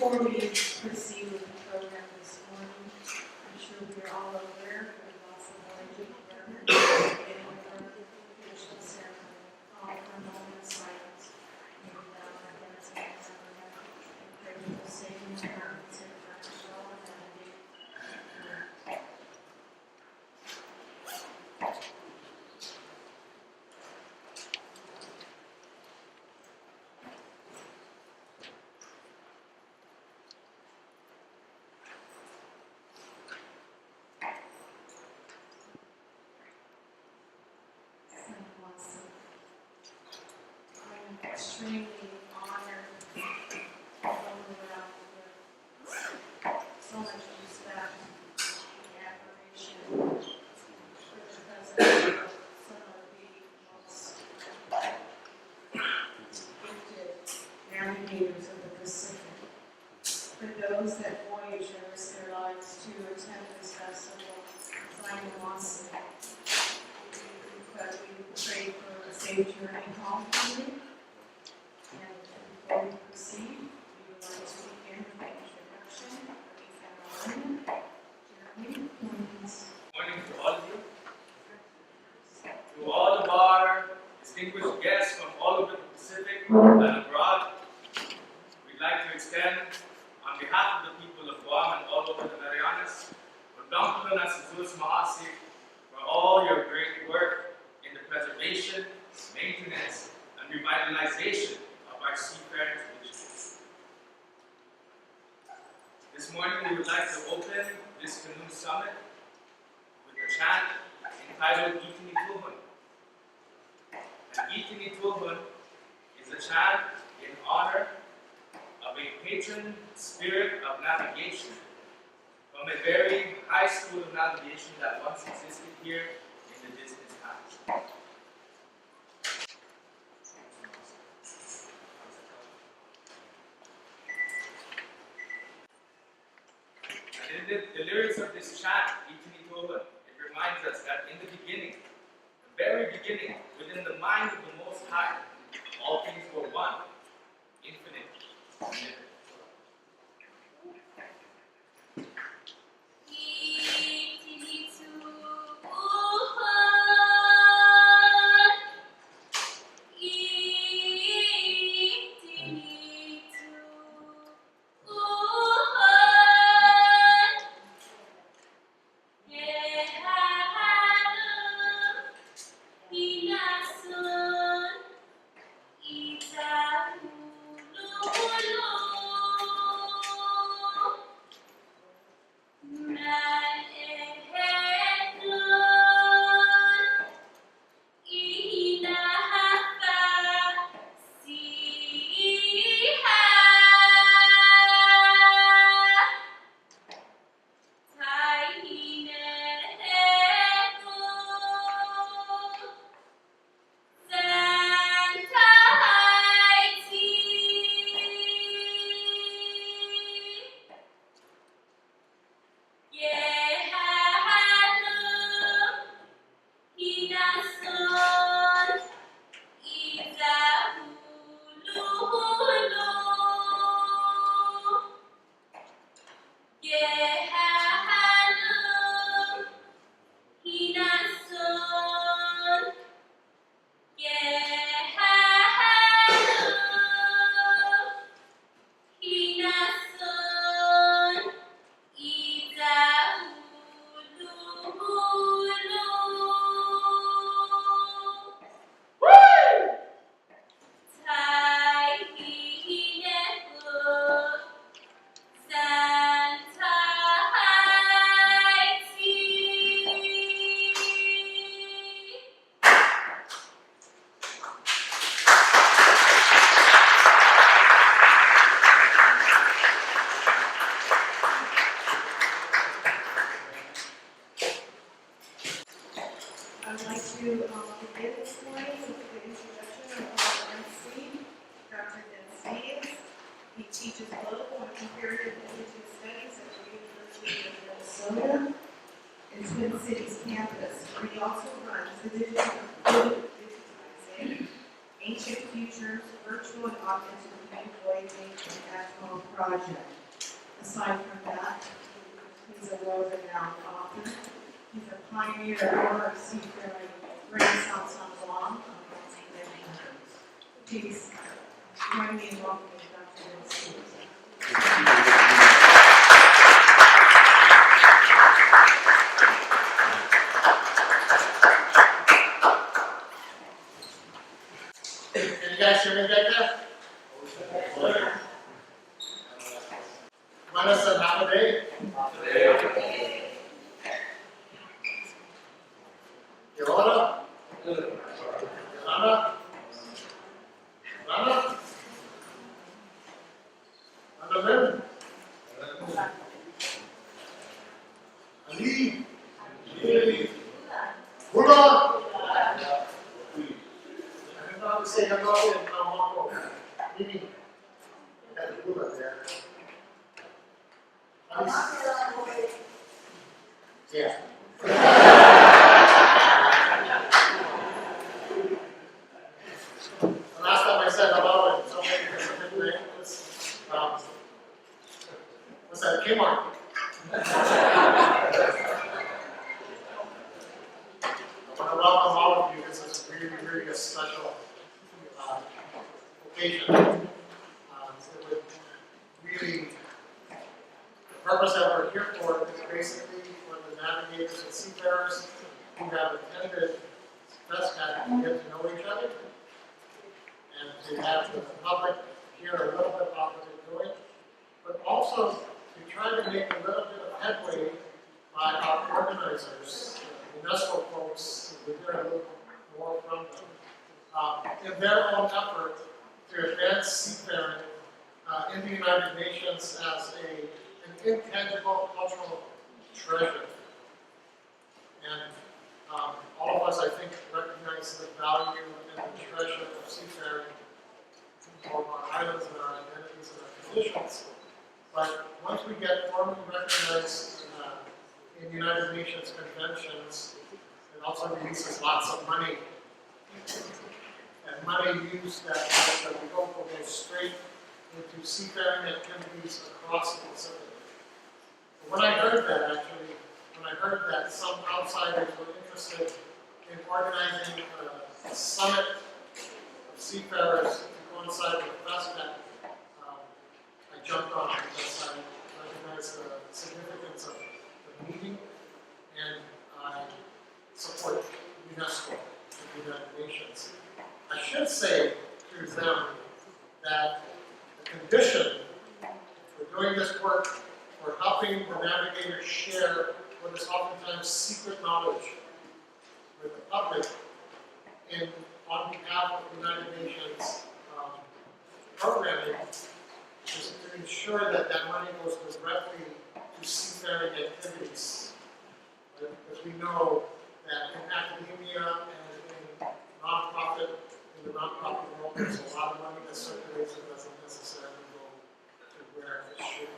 Before we proceed with the program this morning, I'm sure we are all aware of the loss of origin government and our official ceremony. All for a moment of silence. May we bow our heads and hands on our heart and pray for the saving of our hearts and our soul and our day. Extremely honored, all around with so much respect and admiration for the president of some of the most gifted navigators of the Pacific. For those that voyage and risk their lives to attend this festival, Zion we pray for a safe journey home for you. Before we proceed, we would like to begin with the introduction of the Jeremy, please. Good morning to all of you. To all of our distinguished guests from all over the Pacific and abroad, we'd like to extend, on behalf of the people of Guam and all over the Marianas, for all your great work in the preservation, maintenance, and revitalization of our seafaring traditions. This morning we would like to open this Canoe Summit with a chant entitled Itini Tuhun. And Itini Tuhun is a chant in honor of a patron spirit of navigation from a very high school of navigation that once existed here in the distant past. The lyrics of this chant, Itini Tuhun, it reminds us that in the beginning, the very beginning, within the mind of the Most High, all things were one, infinite, unlimited. Begin this morning with the introduction of our MC, Dr. Nanzan. He teaches global and comparative Indigenous studies at the University of Minnesota and Twin Cities campus, where he also runs the Division of Digitizing Ancient Ancient Futures Virtual and Augmented Community Voyaging at Home Project. Aside from that, he's a world-renowned author. He's a pioneer of seafaring renaissance on Guam, among many others. Please join me in welcoming Dr. Nanzan. Can you guys hear me back there? Buenas and half a day. Yolanda? Yolanda? Yolanda? Lynn? Ali? Buddha? To say hello in Mamako. Mimi. Got the Buddha there. Yeah. The last time I said hello and somebody was a good name was that Kmart? I want to welcome all of you. This is really, really a special occasion. It would really, the purpose that we're here for is basically for the navigators and seafarers who have attended First Canoe to get to know each other and to have the public hear a little bit about what they're doing, but also to try to make a little bit of headway by our organizers, the UNESCO folks, we hear a little more from them, in their own effort to advance seafaring in the United Nations as an intangible cultural treasure. And all of us, I think, recognize the value and the treasure of seafaring for our islands and our identities and our traditions. But once we get formally recognized in United Nations conventions, it also releases lots of money. And money used that we hope will go straight into seafaring activities across the Pacific. But when I heard that some outsiders were interested in organizing a summit of seafarers to coincide with FESCAT, I jumped on it because I recognize the significance of the meeting, and I support UNESCO and the United Nations. I should say to them that the condition for doing this work, for helping the navigators share what is oftentimes secret knowledge with the public on behalf of the United Nations programming, is to ensure that that money goes directly to seafaring activities. Right? Because we know that in academia and in the nonprofit world, there's a lot of money that circulates that doesn't necessarily go to where it should be.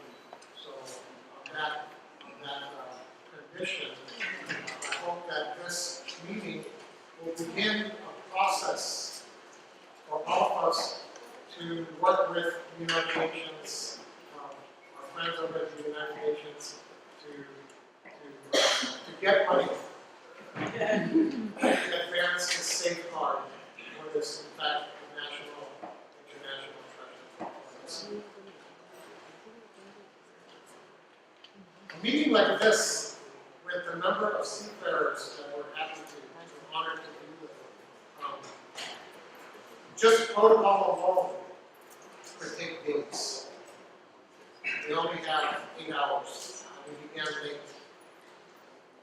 So on that condition, I hope that this meeting will begin a process for all of us to work with the United Nations, our friends over at the United Nations, to get money in advance and safeguard what is in fact a national, international treasure. A meeting like this, with the number of seafarers that we're happy to, we're honored to be with, just protocol alone could take days. We only have 8 hours. We began late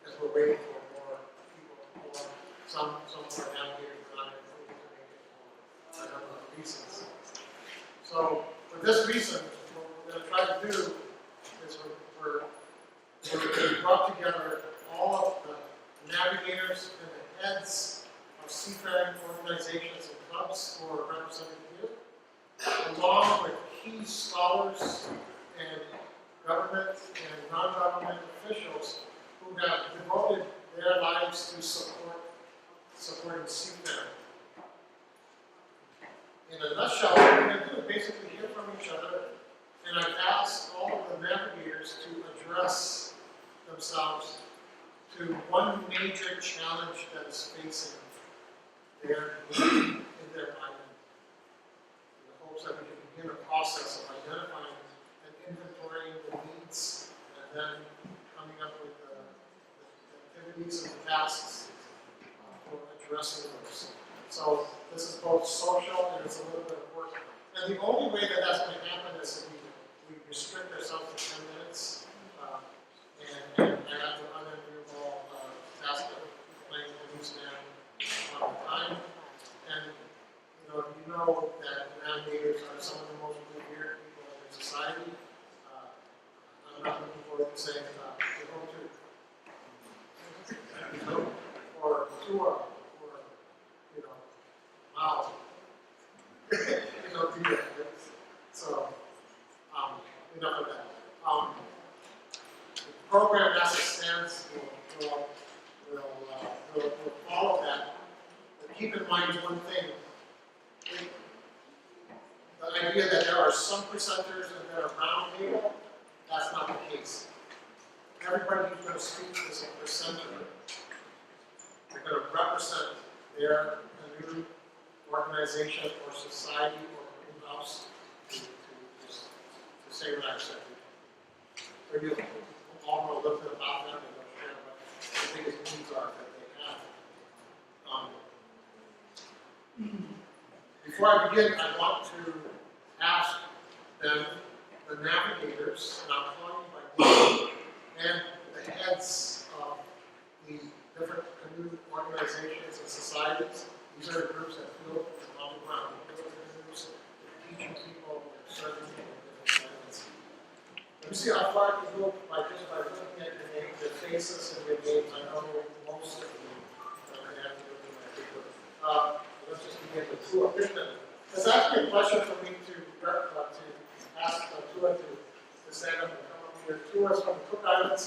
as we're waiting for more people, some more navigators not able to make it for a number of reasons. So for this reason, what we're going to try to do is we're brought together all of the navigators and the heads of seafaring organizations and clubs who are represented here, along with key scholars and government and non-government officials who have devoted their lives to supporting seafaring. in a nutshell, what we're going to do is basically hear from each other, and I've asked all of the navigators to address themselves to one major challenge that is facing their island, in the hopes that we can begin a process of identifying and inventorying the needs, and then coming up with the activities and the tasks for addressing those. So this is both social and it's a little bit of work. And the only way that that's going to happen is if we restrict ourselves to 10 minutes. And I have to unenviable task of playing police now on time. And you know that navigators are some of the most revered people in society. I'm not looking forward to saying we're going to, or tour, or wow. Do that. So, enough of that. The program as it stands will follow that. But keep in mind one thing. The idea that there are some presenters and there are round table, that's not the case. Everybody who's going to speak is a presenter. They're going to represent their canoe organization or society or in-house to say what I said. So you all know a little bit about them and they'll share what the biggest needs are that they have. Before I begin, I want to ask them, the navigators, and I'm calling by name, and the heads of the different canoe organizations and societies. These are the groups that build on the ground, build canoes, teaching people, serving people in different islands. Let me see how far I can go by looking at your names, your faces, and your names. I know most of you. Let's just begin with Tua. It's actually a pleasure for me to ask Tua to stand up and come up here. Tua is from the Cook Islands.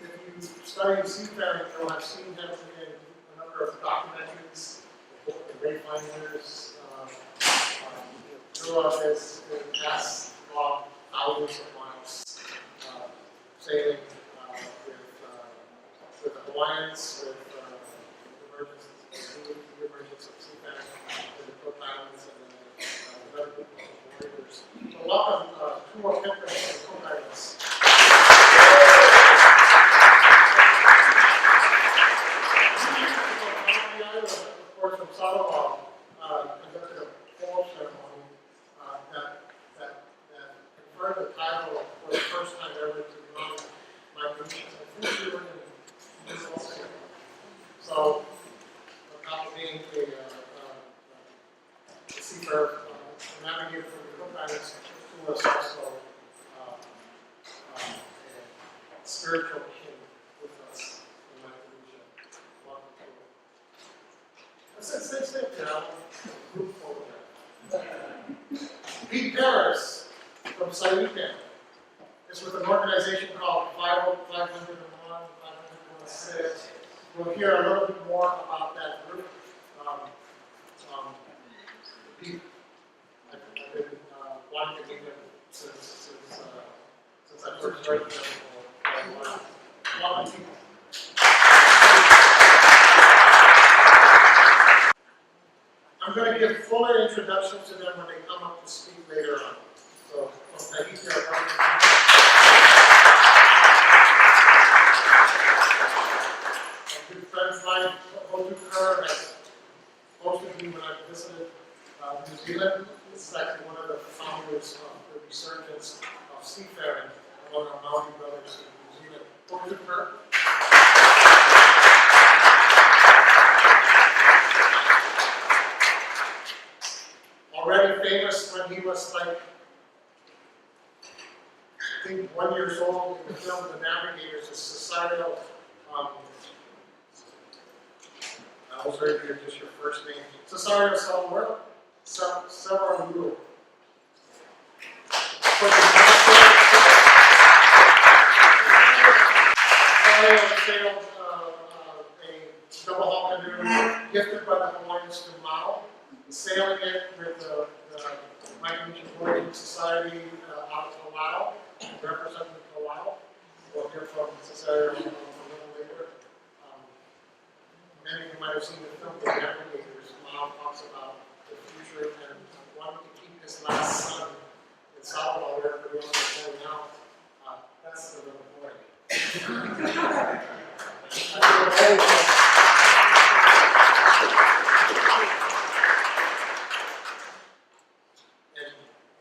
If you study Seafaring, you'll have seen him in a number of documentaries, the Wayfinders. Tua has gone thousands of miles sailing with the Hawaiians, with the emergence of Seafaring in the Cook Islands, and then the other group of warriors. So welcome Tua Kemper to the Cook Islands. Of course, from Sarawak, conducted a formal ceremony that conferred the title for the first time ever to non-migrations. I think we were in this also. So, not being a seafarer, navigator for the Cook Islands, who was also a spiritual king with us in my region. Welcome to it. Sit down. Group photo. Pete Paris from Saipan is with an organization called 501, 506. We'll hear a little bit more about that group. Pete, I've been wanting to meet him since I first heard of him for a while. Welcome, Pete. I'm going to give fuller introductions to them when they come up to speak later on. So, Tahiti, a good friend of mine, Hotu Kerr, has hosted me when I visited New Zealand. This is actually one of the founders of the resurgence of seafaring among our Maori brothers in New Zealand. Hotu Kerr. Already famous when he was like, I think 1 year old in the film The Navigators, a societal, I was ready to hear just your first name. Cesario Salvador, Salvador. Sailed a double hull canoe gifted by the Hawaiians to Mao. sailing it with the Micronesian Voyaging Society out of Palau, representing Palau. We'll hear from Cesare a little later. Many of you might have seen the film The Navigators. Mom talks about the future and wanting to keep his last son in Salvador, where everybody else is going out. That's the little boy.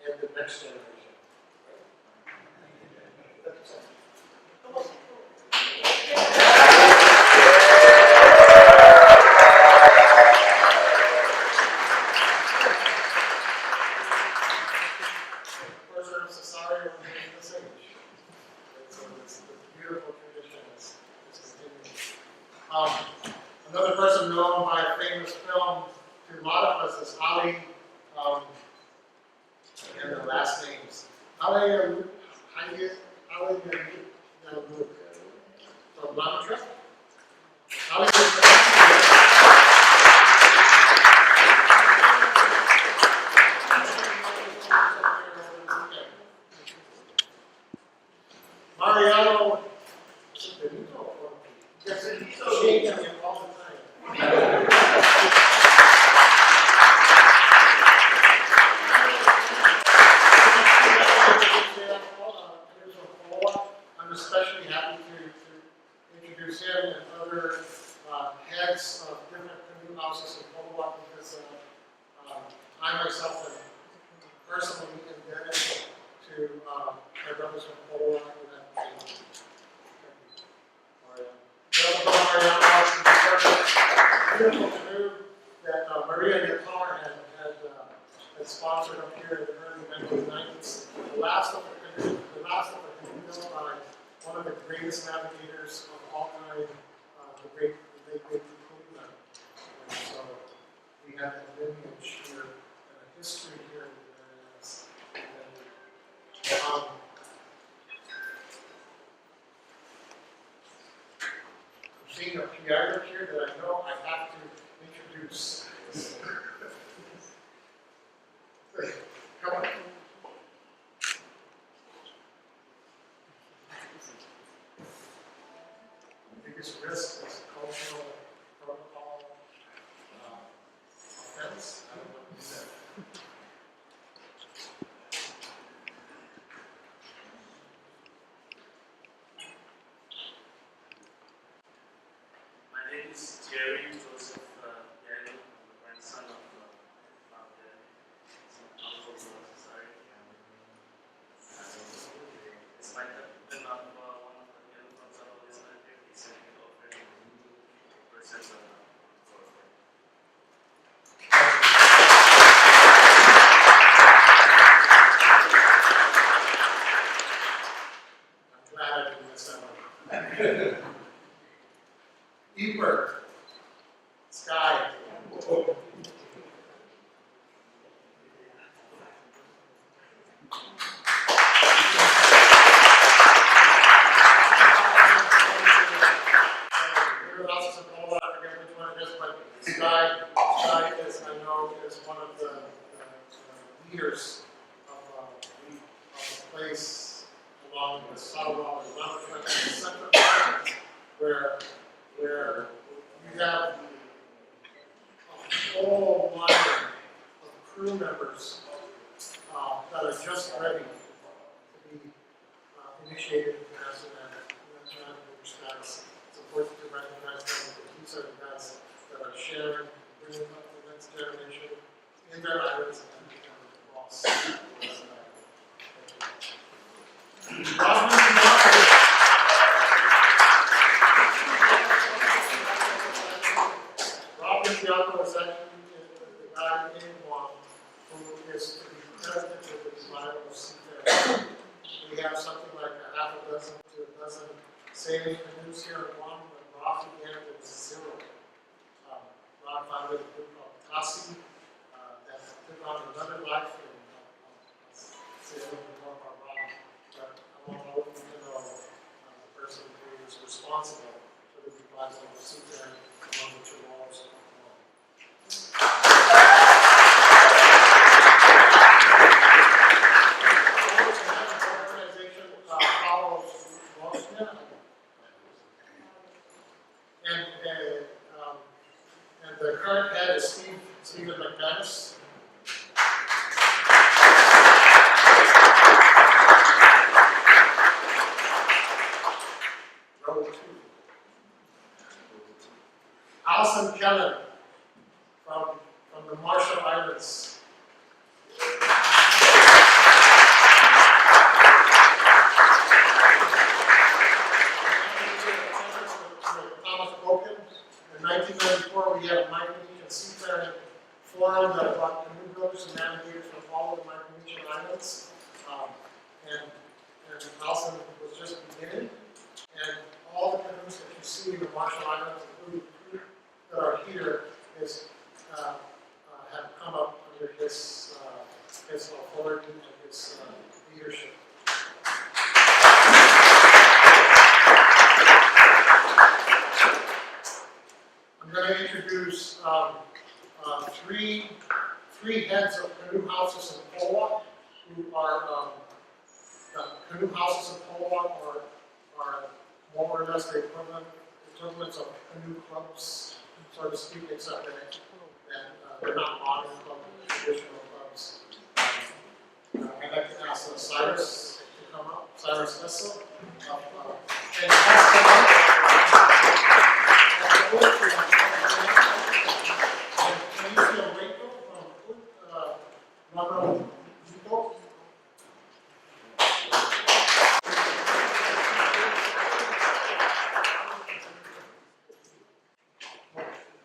And the next generation. Another person known by a famous film to a lot of us is Ali, and their last names. Ali from Lantra. Ali Mariano Benito. Yes, changing him all the time. I'm especially happy to introduce him and other heads of different canoe houses in Polynesian because I myself am personally indebted to my brothers from Polynesian. Beautiful canoe that Maria Yatar had sponsored up here in the early 1990s. The last of the canoe built by one of the greatest navigators of all time, the great Polynesian. And so we have a lineage here and a history here in the Netherlands. Seeing a Pierre here that I know I have to introduce. Come on. The biggest risk is cultural protocol offense. I don't know what you said. My name is Jerry Joseph Daniel. I'm the grandson of the Untitled Society. It's my captain of one of the canoe clubs of this country. He's sending it over to the persons of I'm glad I didn't miss that one. Ebert, Sky. Sky is, I know, is one of the leaders of the place along the Salvador and Central Islands where you have a whole line of crew members that are just ready to be initiated into national status. It's important to recognize them. These are the guys that are sharing, bringing up the next generation in their islands and becoming the boss. Robin Diaco is actually the guy in Guam who is to be president of the Design of Seafaring. We have something like a half a dozen to a dozen sailing canoes here in Guam, but Rob began with zero. Rob founded a group called Tatasi that took on another life in sailing with one of our Rob. But I want all of you to know the person who is responsible for the design of Seafaring among the two walls of Guam. Stephen McManus. Row 2. Allison Kellen from the Marshall Islands. In 1994, we had a Micronesian Seafaring Forum that brought canoe builders and navigators from all of the Micronesian islands. And Allison was just beginning. And all the canoes that you see in the Marshall Islands, including the that are here, have come up under his authority and his leadership. I'm going to introduce three heads of canoe houses in Poa, who are canoe houses in Poa are more or less the equivalents of canoe clubs, so to speak, except that they're not modern clubs, traditional clubs. I'd like to ask Cyrus to come up, Cyrus Essa, and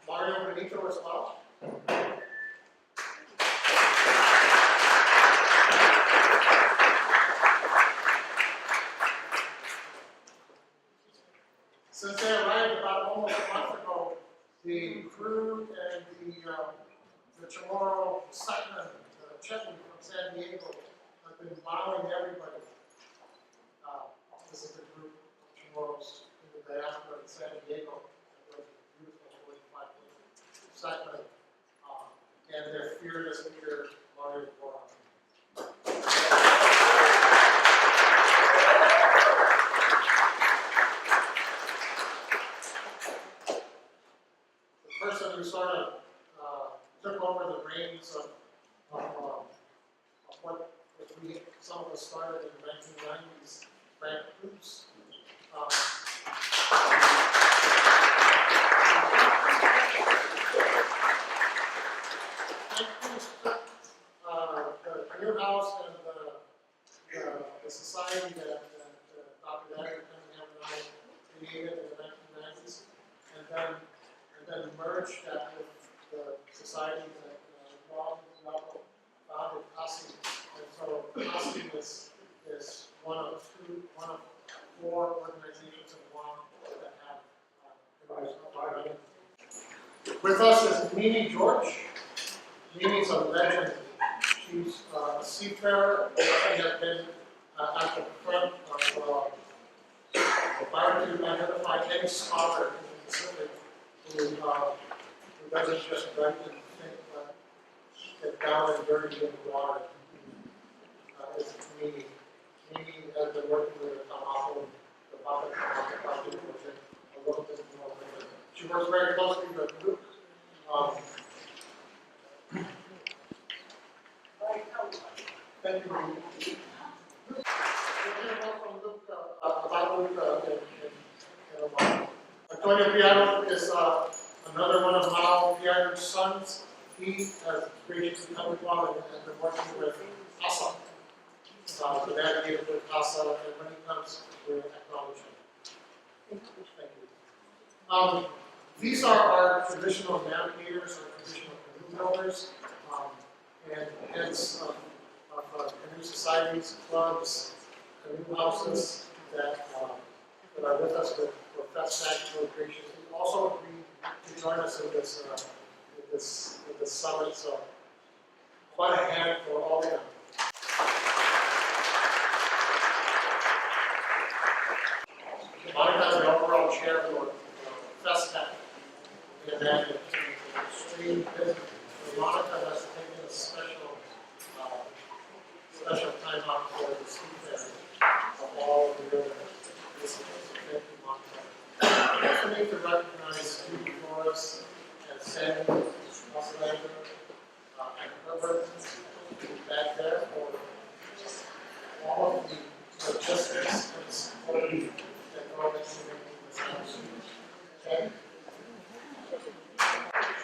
Mario Benito as well. Since they arrived about almost a month ago, the crew and the Chamorro Sutton, Chetland from San Diego, have been wowing everybody. This is the group of Chamorros in the diaspora in San Diego. Beautiful 45-foot Sutton, and their fearless leader, Mario Boran. The person who sort of took over the reins of what some of us started in the 1990s, Frank Cruz. Frank Cruz took the canoe house and the society that Dr. Andrew Cunningham and I created in the 1990s, and then merged that with the society that Guam founded, Tatasi. And so Tatasi is one of four organizations in Guam that have with us is Mimi George. Mimi's a legend. She's a seafarer. She has been at the front of trying to identify any scholar in the Pacific who doesn't just write and think, but get down and dirty in the water. It's Mimi. Mimi has been working with the Tamaho, the Baka Tamaho project, a little bit more later. She works very closely with Luke. Thank you, Mimi. We're going to know from Luke about Luke in a while. Antonio Piano is another one of Mao Piano's sons. He has graciously come to Guam and has been working with Asa, the navigator with Asa, and when he comes, we'll acknowledge him. Thank you. These are our traditional navigators, our traditional canoe builders, and heads of canoe societies, clubs, canoe houses that are with us for First Canoe Organizing. Also agreed to join us in this summit, so quite a hand for all of them. Monica is the overall chair for First Canoe, and then extreme business. Monica has taken a special time out for the seafaring of all the river disciplines. Thank you, Monica. I also need to recognize Steve Morris and Sandy Osalander equipment back there for all of the logistics and support that go into making this happen. Okay?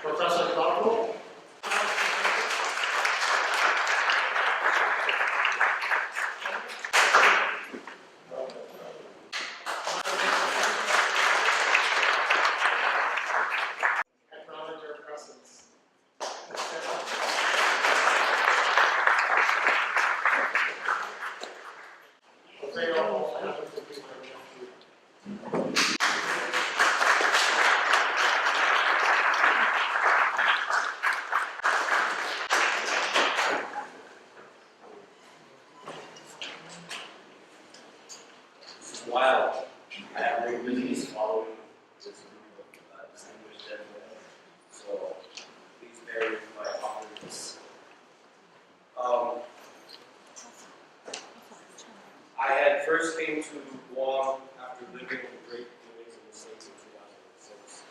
Professor Dockel. Acknowledge your presence. They all happen to be there with you. While I have great reasons following this group of distinguished gentlemen, so please bear with my awkwardness. I had first came to Guam after living in Great Canoes in the States in 2006,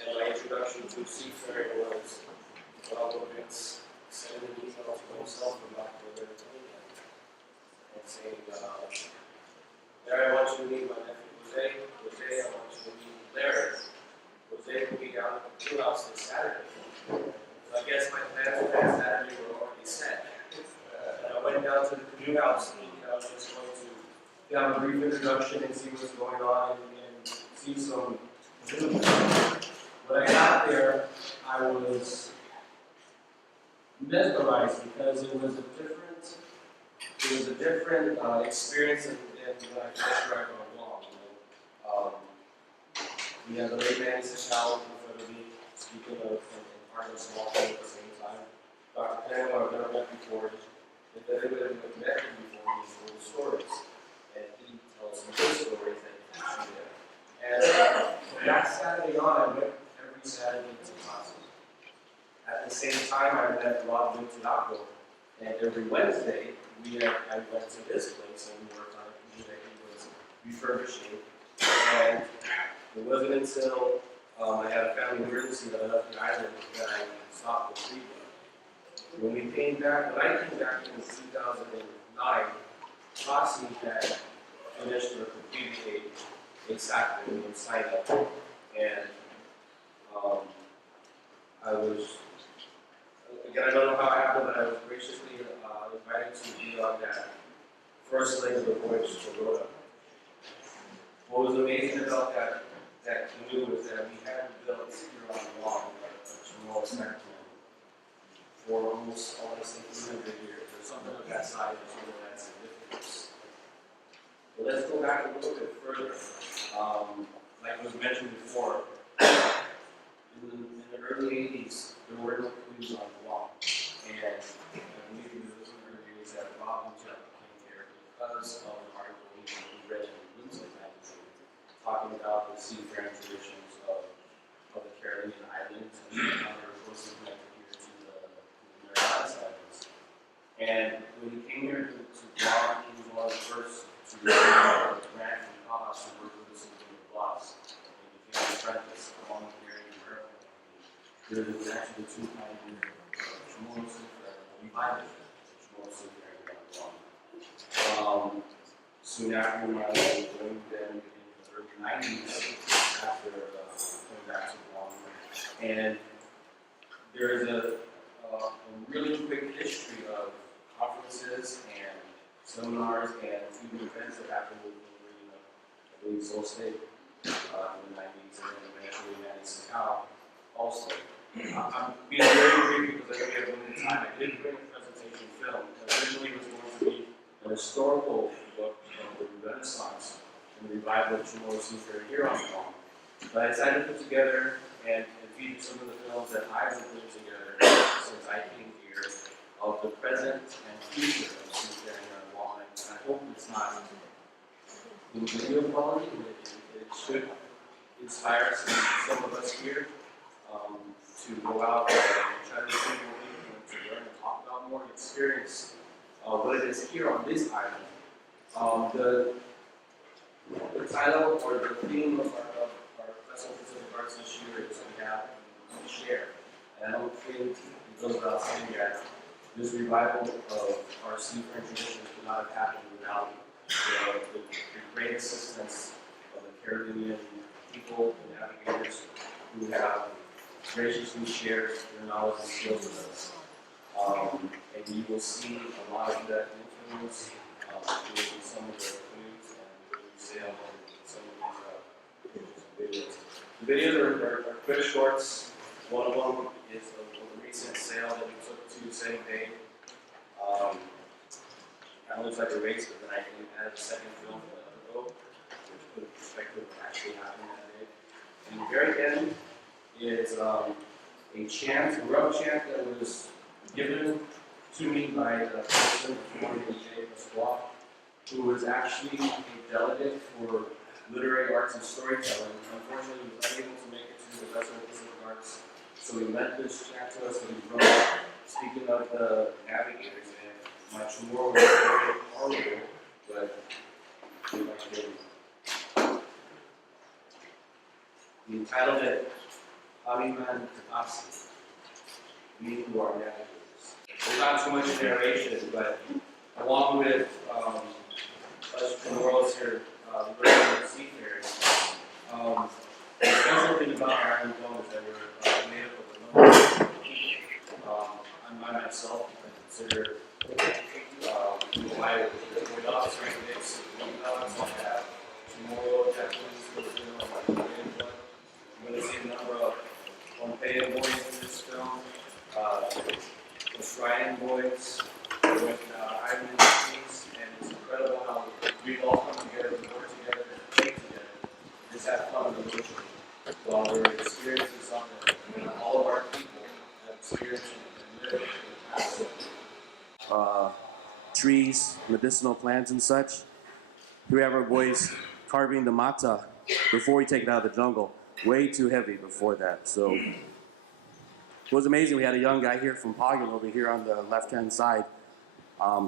and my introduction to seafaring was Vince sending an email to himself from back to their and saying, Larry, I want you to meet my nephew Jose. Jose, I want you to meet Larry. Jose will be down at the canoe house this Saturday. So I guess my plans for that Saturday were already set. And I went down to the canoe house thinking I was just going to have a brief introduction and see what's going on and see some canoes. When I got there, I was mesmerized because it was a different experience than when I first arrived on Guam. We had the late Manny Sechal in front of me, speaking of and part of a small thing at the same time. Dr. Canoe, I've never met before, if anybody would have met him before, he told stories. And he tells some good stories that he teaches you there. And from that Saturday on, I went every Saturday to Tatasi. At the same time, I met Rob Untitled, and every Wednesday, I went to this place and we worked on a computer that he was refurbishing. And it wasn't until I had a family emergency that I left the island that I stopped the treatment. When I came back in 2009, Tatasi had finished or completed a sacrament and sign up. And I was, again, I don't know how it happened, but I was graciously invited to be on that first leg of the voyage to Rhoda. What was amazing about that canoe was that we had built here on Guam a Canoe Summit for almost, I want to say, 300 years, or something of that size, or something of that significance. But let's go back a little bit further. Like was mentioned before, in the early 80s, there were no canoes on Guam. And I believe it was one of the days that Rob Untitled came here because of an article he read in Nanzan magazine talking about the seafaring traditions of the Caribbean islands and how they're closely connected here to the Marianas Islands. And when he came here to Guam, he was one of the first to grant from Tatasi to work with us in the blocks. And he became an apprentice along with Mary and America. There was actually two pioneers of revival, soon after my joined them in the early 90s, after coming back to Guam. And there is a really quick history of conferences and seminars and even events that happened with I believe Soul State in the 90s, and then eventually Manny Sechal also. I'm being very brief because I think we have limited time. I did bring a presentation film that originally was going to be an historical book of the Renaissance and the revival of Canoe Seafaring here on Guam. But I decided to put together and feature some of the films that I've been putting together since I came here of the present and future of seafaring on Guam. And I hope it's not in video quality. It should inspire some of us here to go out and try to see more people and to learn and talk about more and experience what it is here on this island. The title or the theme of our Festival of Pacific Arts this year is we have to share. And I don't think it goes without saying that this revival of our seafaring traditions could not have happened without the great assistance of the Caribbean people and navigators who have graciously shared their knowledge and skills with us. And you will see a lot of that influence in some of the canoes and the sail and some of the videos. The videos are quick shorts. One of them is a recent sail that we took to Setting Bay. Kind of looks like a race, but then I added a second film for the boat, which put in perspective of what actually happened that day. And the very end is a chant, a rough chant that was given to me by the person, who was actually a delegate for literary arts and storytelling. Unfortunately, he was unable to make it to the Professor of Pacific Arts, so he lent this chant to us that he wrote, speaking of the navigators. And my Chamorro was very horrible, but if I can. He entitled it Polynesian Tatasi, we who are navigators. There's not too much narration, but along with us Chamorros here, learning seafaring, the special thing about our island is that we're made up of a number of people. I'm by myself, I consider my officer in this, have Chamorro, Japanese, Filipino, I'm going to see a number of Pompeian boys in this film, the Australian boys, with island teams, and it's incredible how we all come together, we work together, and play together, just have fun in the ocean while we're experiencing something. I mean, all of our people have experienced and lived in the past. Trees, medicinal plants, and such. We have our boys carving the mata before we take it out of the jungle. Way too heavy before that. So it was amazing. We had a young guy here from Pagan over here on the left-hand side.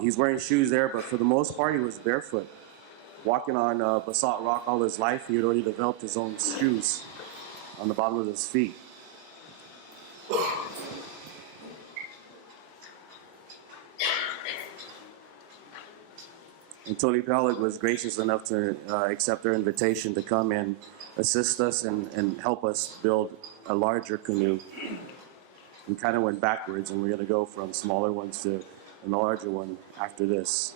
He's wearing shoes there, but for the most part, he was barefoot. Walking on basalt rock all his life, he had already developed his own shoes on the bottom of his feet. And Tony Pellick was gracious enough to accept our invitation to come and assist us and help us build a larger canoe. We kind of went backwards, and we're going to go from smaller ones to a larger one after this.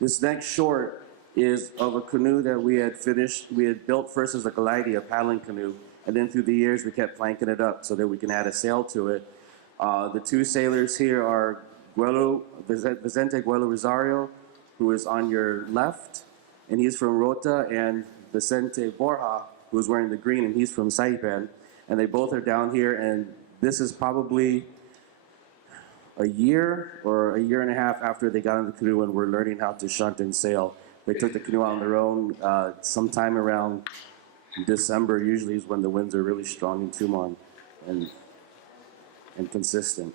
This next short is of a canoe that we had built first as a glidey, a paddling canoe, and then through the years we kept planking it up so that we can add a sail to it. The two sailors here are Vicente Guelo Rosario, who is on your left, and he's from Rota, and Vicente Borja, who is wearing the green, and he's from Saipan, and they both are down here, and this is probably a year or a year and a half after they got in the canoe and were learning how to shunt and sail. They took the canoe on their own sometime around December, usually is when the winds are really strong in Tumon and consistent.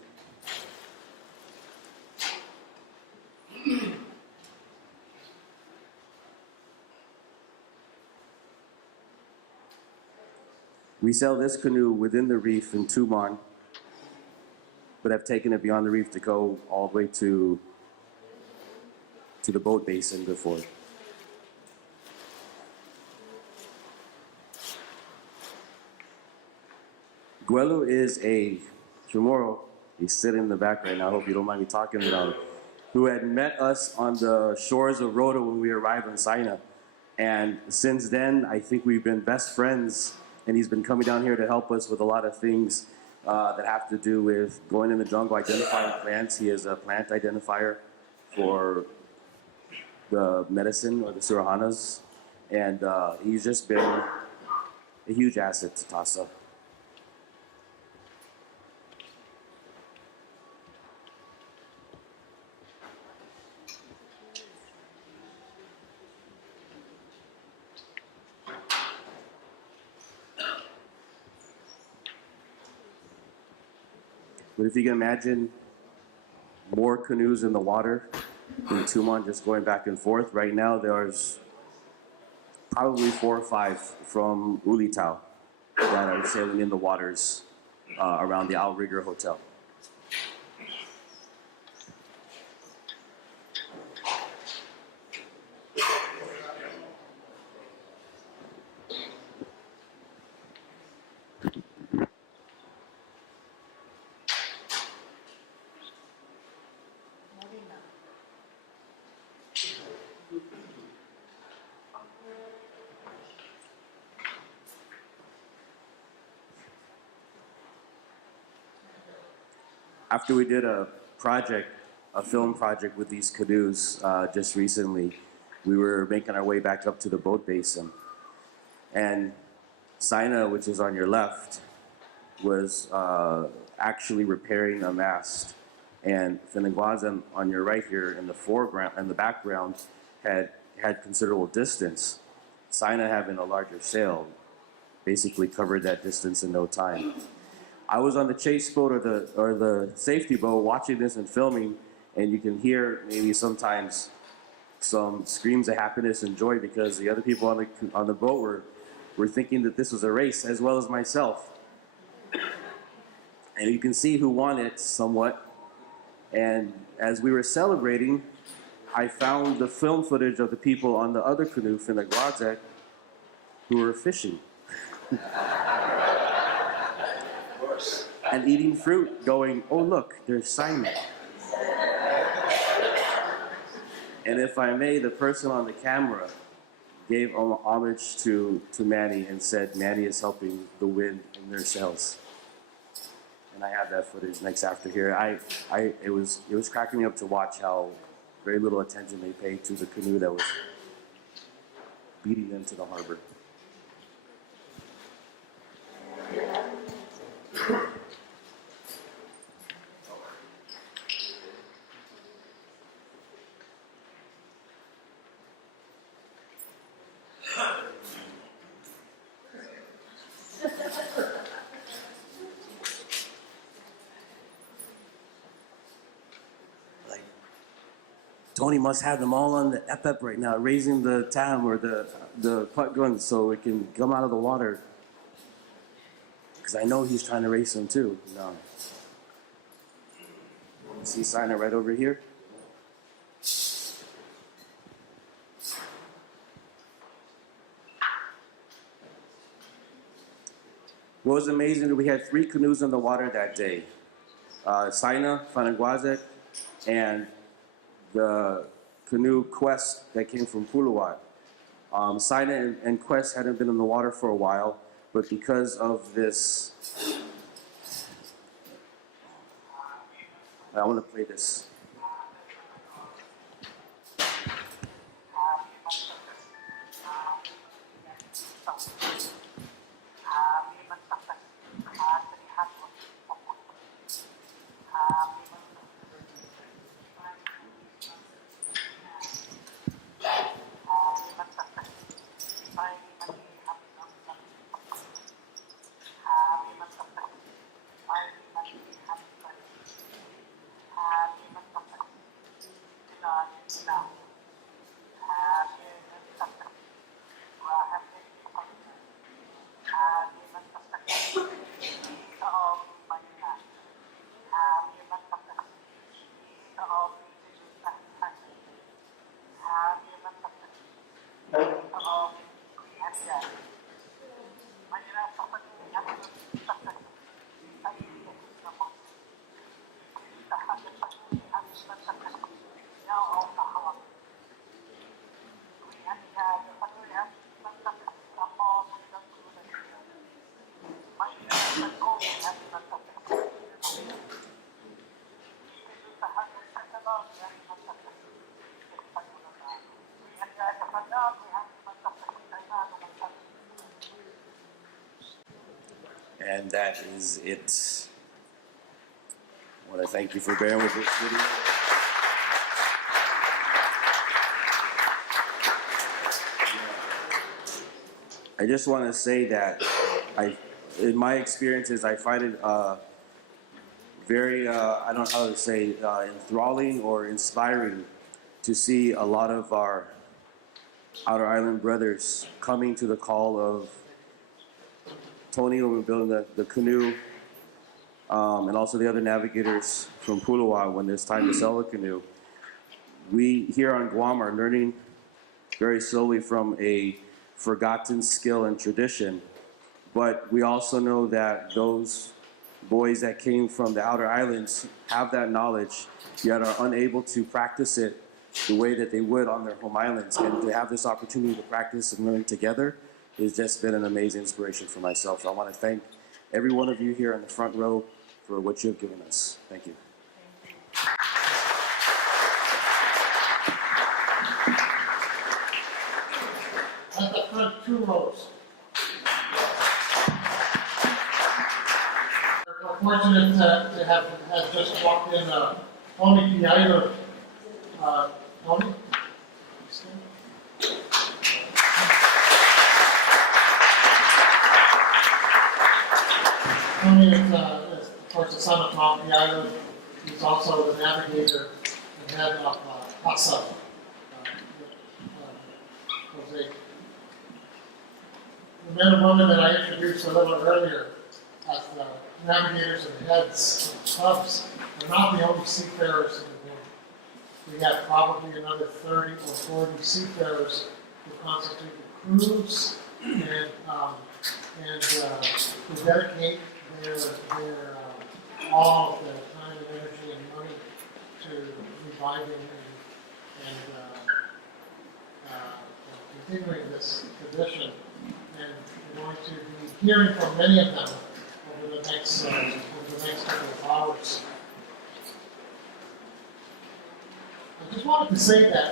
We sail this canoe within the reef in Tumon, but have taken it beyond the reef to go all the way to the boat basin before. Guelo is a Chamorro. He's sitting in the back right now. I hope you don't mind me talking about him. Who had met us on the shores of Rota when we arrived in Saina. And since then, I think we've been best friends. And he's been coming down here to help us with a lot of things that have to do with going in the jungle, identifying plants. He is a plant identifier for the medicine or the surahanas. And he's just been a huge asset to Tasa. But if you can imagine more canoes in the water in Tumon just going back and forth, right now there's probably 4 or 5 from Ulitau that are sailing in the waters around the Outrigger Hotel. After we did a film project with these canoes just recently, we were making our way back up to the boat basin. And Sina, which is on your left, was actually repairing a mast. And Finagwaza on your right here in the foreground and the background had considerable distance. Sina, having a larger sail, basically covered that distance in no time. I was on the chase boat or the safety boat watching this and filming, and you can hear maybe sometimes some screams of happiness and joy because the other people on the boat were thinking that this was a race as well as myself. And you can see who won it somewhat. And as we were celebrating, I found the film footage of the people on the other canoe, Finagwaza, who were fishing. And eating fruit, going, oh look, there's Simon. And if I may, the person on the camera gave homage to Manny and said Manny is helping the wind in their sails. And I have that footage next after here. It was cracking me up to watch how very little attention they paid to the canoe that was beating them to the harbor. Tony must have them all on the epep right now, raising the tam or the putt gun so it can come out of the water. Because I know he's trying to race them too. No. See Sina right over here? What was amazing that we had 3 canoes in the water that day. Sina, Fanagwazek, and the canoe Quest that came from Puluwat. Sina and Quest hadn't been in the water for a while, but because of this, I want to play this. And that is it. I want to thank you for bearing with this video. I just want to say that in my experiences, I find it very, I don't know how to say, enthralling or inspiring to see a lot of our outer island brothers coming to the call of Tony, when we were building the canoe, and also the other navigators from Pulawa when it's time to sell a canoe. We here on Guam are learning very slowly from a forgotten skill and tradition, but we also know that those boys that came from the outer islands have that knowledge, yet are unable to practice it the way that they would on their home islands. And to have this opportunity to practice and learn together has just been an amazing inspiration for myself. So I want to thank every one of you here in the front row for what you have given us. Thank you. At the front 2 rows. We're fortunate to have just walked in Tony Piairo. Tony? Tony is, of course, the son of Mount Piairo. He's also the navigator and head of Tatasi. Jose. The men and women that I introduced a little earlier as the navigators and heads of clubs are not the only seafarers in the room. We have probably another 30 or 40 seafarers who constitute the crews and who dedicate their all of their time and energy and money to reviving and continuing this tradition. And we're going to be hearing from many of them over the next couple of hours. I just wanted to say that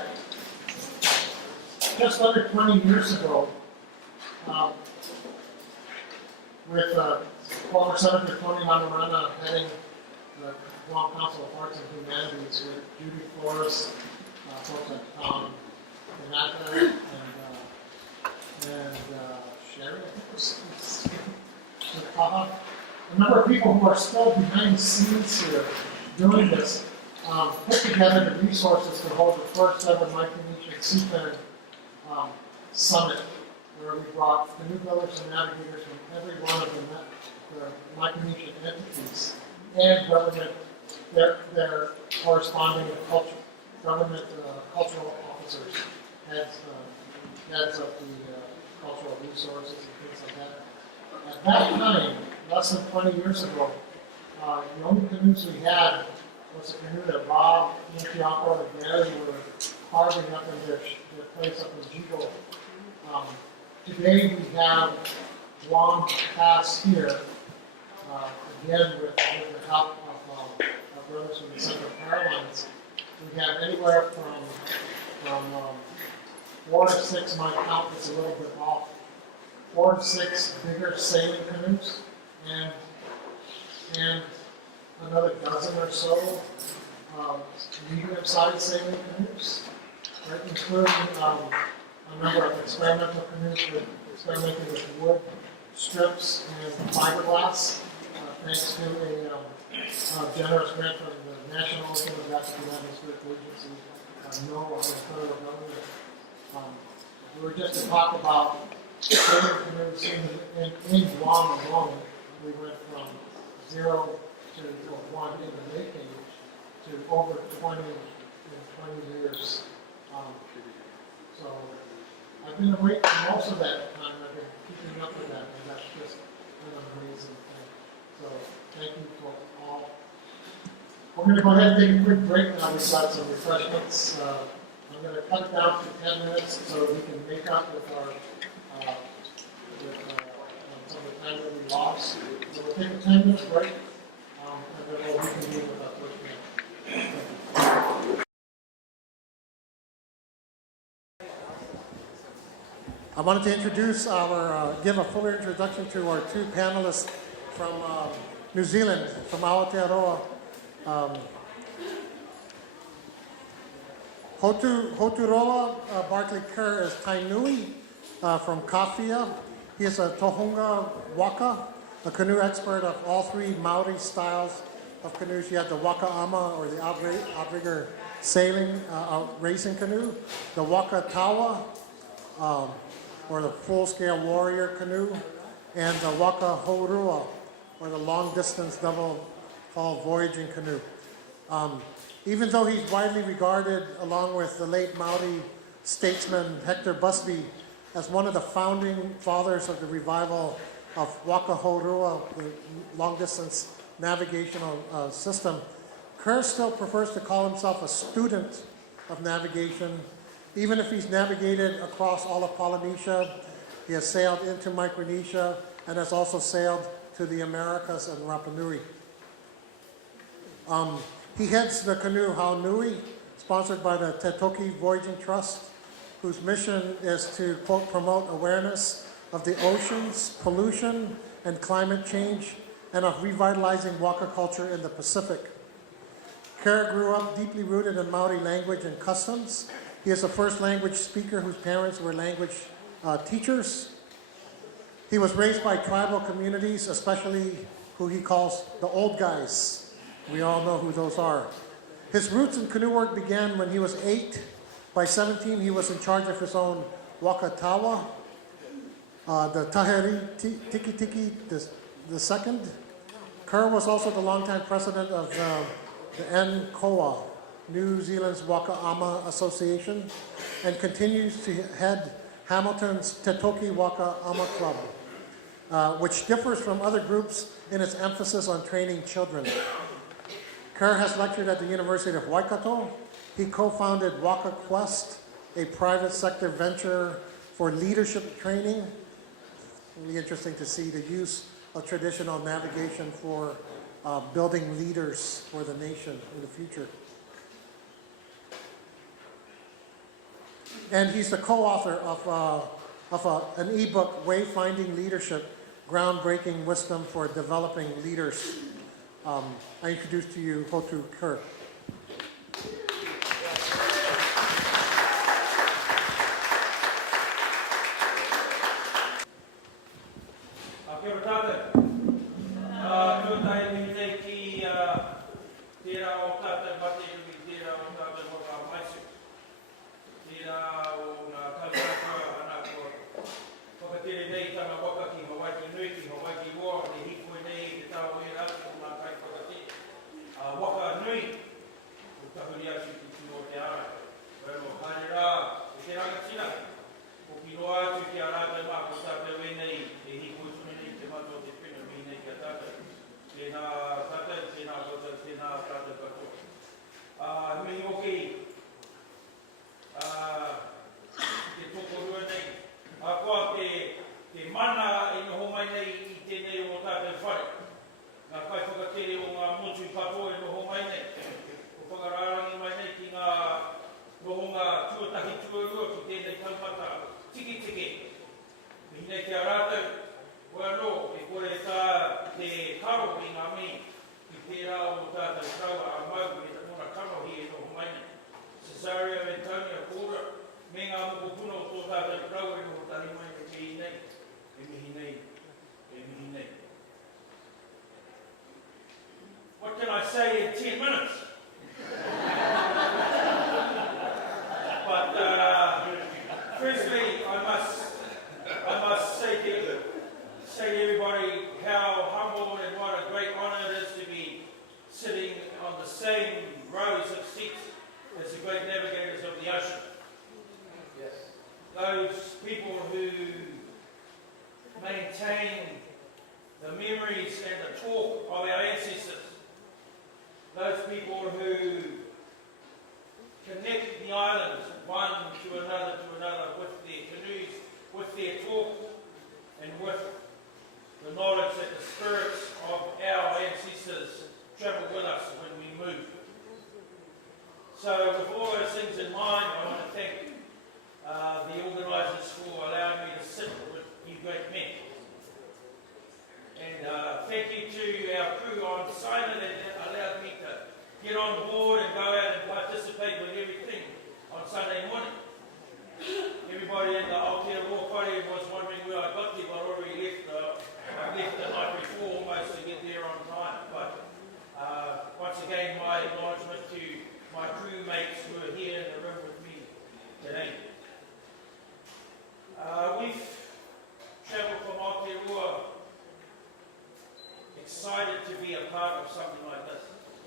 just under 20 years ago, with former Senator Tony Lamarana heading the Guam Council of Arts and Humanities, with Judy Flores, folks like Tom Renata, and Sherry, I think was a number of people who are still behind the scenes here doing this, put together the resources to hold the first ever Micronesian Seafaring Summit, where we brought canoe builders and navigators from every one of the Micronesian entities and government, their corresponding government cultural officers, heads of the cultural resources and things like that. At that time, less than 20 years ago, the only canoes we had was a canoe that Bob, Anthropological, and Gary were carving up in their place up in Jigo. Today we have Guam Pass here, again with the help of our brothers from the Central Carolines. We have anywhere from 4 to 6, my count is a little bit off, 4 to 6 bigger sailing canoes, and another dozen or so medium-sized sailing canoes, right, including a number of experimental canoes experimenting with wood strips and fiberglass, thanks to a generous grant from the National Oceanographic Atmospheric Agency, NOAA, and the federal government. We were just to talk about sailing canoes in Guam alone. We went from 0 to 1 in the making to over 20 in 20 years. So I've been awake for most of that time. I've been keeping up with that, and that's just an amazing thing. So thank you for all. We're going to go ahead and take a quick break now. We've got some refreshments. I'm going to cut it down to 10 minutes so we can make up with our some of the time that we lost. So we'll take a 10-minute break, and then we'll reconvene with our first panel. I wanted to introduce give a fuller introduction to our 2 panelists from New Zealand, from Aotearoa. Hoturoa Barclay Kerr is Tainui from Kawhia. He is a Tohunga Waka, a canoe expert of all 3 Maori styles of canoes. You have the waka ama, or the outrigger sailing, racing canoe, the waka tawa, or the full-scale warrior canoe, and the waka horua, or the long-distance double-hull voyaging canoe. Even though he's widely regarded, along with the late Maori statesman Hector Busby, as one of the founding fathers of the revival of waka horua, the long-distance navigational system, Kerr still prefers to call himself a student of navigation. Even if he's navigated across all of Polynesia, he has sailed into Micronesia, and has also sailed to the Americas and Rapa Nui. He heads the canoe Haunui, sponsored by the Te Toki Voyaging Trust, whose mission is to, quote, promote awareness of the oceans, pollution, and climate change, and of revitalizing waka culture in the Pacific. Kerr grew up deeply rooted in Maori language and customs. He is a first language speaker whose parents were language teachers. He was raised by tribal communities, especially who he calls the old guys. We all know who those are. His roots in canoe work began when he was 8. By 17, he was in charge of his own waka tawa, the Taheri Tiki Tiki the second. Kerr was also the longtime president of the NCOA, New Zealand's Waka Ama Association, and continues to head Hamilton's Te Toki Waka Ama Club, which differs from other groups in its emphasis on training children. Kerr has lectured at the University of Waikato. He co-founded Waka Quest, a private sector venture for leadership training. Really interesting to see the use of traditional navigation for building leaders for the nation in the future. And he's the co-author of an ebook, Wayfinding Leadership, Groundbreaking Wisdom for Developing Leaders. I introduce to you Hotu Kerr. Kia ora tātou. Tuatai mi nei ki tērā o tātou mate ki tērā o tātou waka maisu. Tērā o ngā kaupapa ana kua whakatere nei tana waka ki Hawaii nui ki Hawaii roa, te hikoi nei te tāo e rātu o ngā kai whakatere. Waka nui, o tahuri atu ki tū o te ara. Wero haere rā, o te rangatira. O ki roa atu ki a rātou mā ko tātou e nei, te hikoi tūne nei te mato te pina mi nei ki a tātou. Tēnā tātou, tēnā koutou, tēnā tātou katoa. Hui hoki, te toko rua nei. Koa te mana i noho mai nei i tēnei o tātou whare. Ngā kai whakatere o ngā motu katoa i noho mai nei. O whakararangi mai nei ki ngā noho ngā tuatahi tuarua ki tēnei taumata tiki tiki. Mi nei ki a rātou, koe anō, e kore tā te karo i ngā mi, ki tērā o tātou traua a mau me te mona kanohi e noho mai nei. Cesario Antonia Kora, me ngā mokopuna o tō tātou traua e noho tahi mai nei ki nei. E mihi nei, e mihi nei. What can I say in 10 minutes? But firstly, I must say to everybody how humble and what a great honour it is to be sitting on the same rows of seats as the great navigators of the ocean. Yes. Those people who maintain the memories and the talk of our ancestors. Those people who connect the islands one to another with their canoes, with their talk, and with the knowledge that the spirits of our ancestors travel with us when we move. So with all those things in mind, I want to thank the organisers for allowing me to sit with you great men. And thank you to our crew on Simon that allowed me to get on board and go out and participate with everything on Sunday morning. Everybody in the Aotearoa party was wondering where I got to, but I already left the night before almost to get there on time. But again, my acknowledgement to my crewmates who are here in the room with me today. We've travelled from Aotearoa, excited to be a part of something like this.